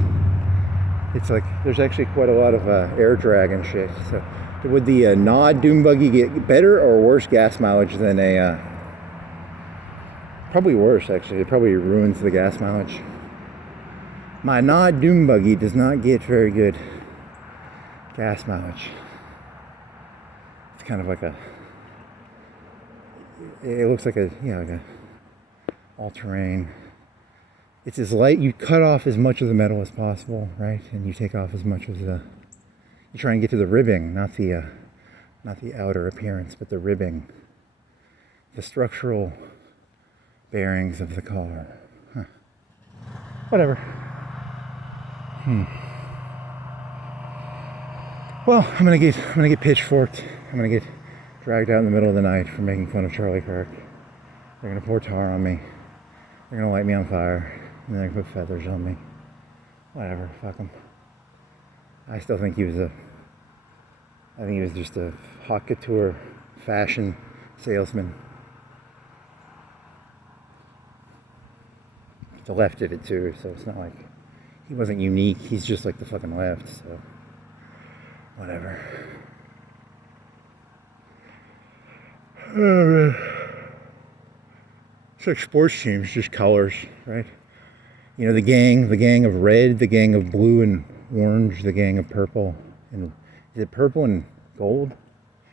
It's like there's actually quite a lot of air drag and shit. So would the Nod dune buggy get better or worse gas mileage than a probably worse, actually. It probably ruins the gas mileage. My Nod dune buggy does not get very good gas mileage. It's kind of like it looks like like a all-terrain it's as light, you cut off as much of the metal as possible, right? And you take off as much of the, you try and get to the ribbing, not the outer appearance, but the ribbing, the structural bearings of the car. Huh. Whatever. Well, I'm gonna get pitchforked. I'm gonna get dragged out in the middle of the night for making fun of Charlie Kirk. They're gonna pour tar on me. They're gonna light me on fire, and they're gonna put feathers on me. Whatever, fuck them. I still think he was just a haute couture fashion salesman. The left did it too, so it's not like he wasn't unique. He's just like the fucking left, so whatever. Oh, man. It's like sports teams, just colors, right? You know, the gang of red, the gang of blue and orange, the gang of purple, and is it purple and gold?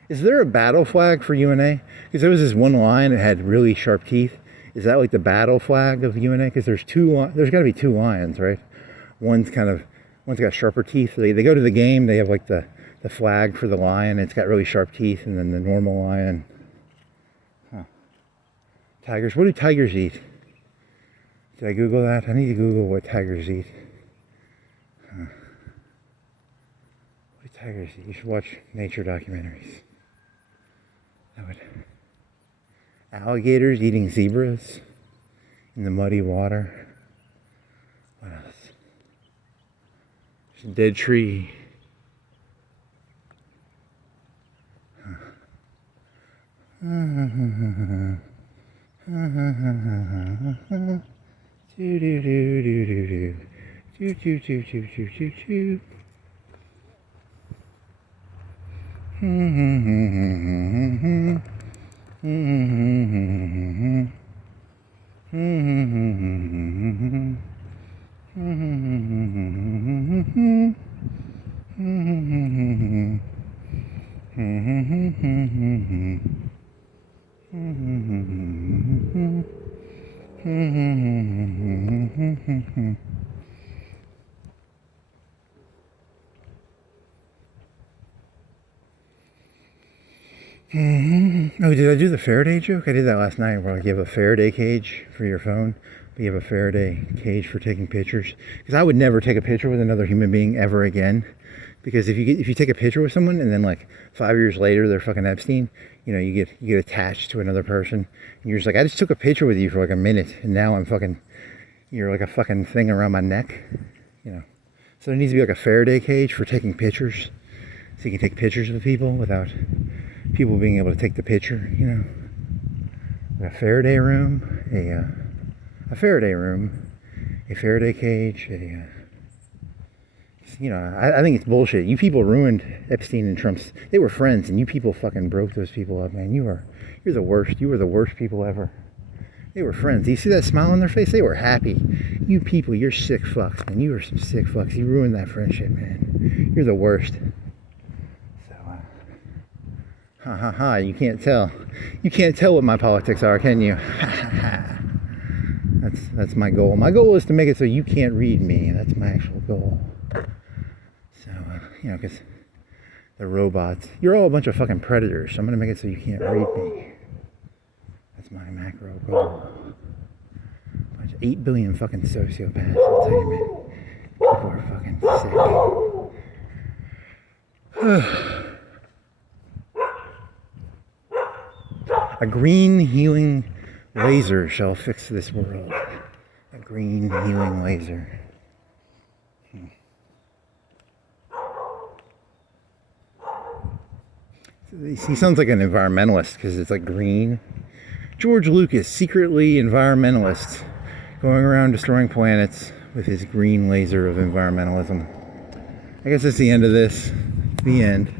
Is there a battle flag for UNA? Because there was this one line that had really sharp teeth. Is that like the battle flag of UNA? Because there's there's got to be two lions, right? One's got sharper teeth. They go to the game, they have like the flag for the lion. It's got really sharp teeth, and then the normal lion. Huh. Tigers. What do tigers eat? Did I Google that? I need to Google what tigers eat. Huh. What do tigers eat? You should watch nature documentaries. Alligators eating zebras in the muddy water. What else? There's a dead tree. Do do do do do do do do do do do do. Oh, did I do the Faraday joke? I did that last night, where like you have a Faraday cage for your phone, but you have a Faraday cage for taking pictures. Because I would never take a picture with another human being ever again. Because if you take a picture with someone and then like 5 years later they're fucking Epstein, you know, you get attached to another person, and you're just like, I just took a picture with you for like a minute, and now you're like a fucking thing around my neck, you know. So there needs to be like a Faraday cage for taking pictures, so you can take pictures with people without people being able to take the picture, you know. A Faraday room, a Faraday room, a Faraday cage, you know, I think it's bullshit. You people ruined Epstein and Trump's. They were friends, and you people fucking broke those people up, man. You're the worst. You were the worst people ever. They were friends. You see that smile on their face? They were happy. You people, you're sick fucks, man. You were some sick fucks. You ruined that friendship, man. You're the worst. Ha ha ha, you can't tell. You can't tell what my politics are, can you? That's my goal. My goal is to make it so you can't read me. That's my actual goal. So, you know, because the robots, you're all a bunch of fucking predators, so I'm going to make it so you can't read me. That's my macro goal. Bunch of 8 billion fucking sociopaths, I'll tell you, man. People are fucking sick. A green healing laser shall fix this world. A green healing laser. He sounds like an environmentalist because it's like green. George Lucas, secretly environmentalist, going around destroying planets with his green laser of environmentalism. I guess that's the end of this. The end.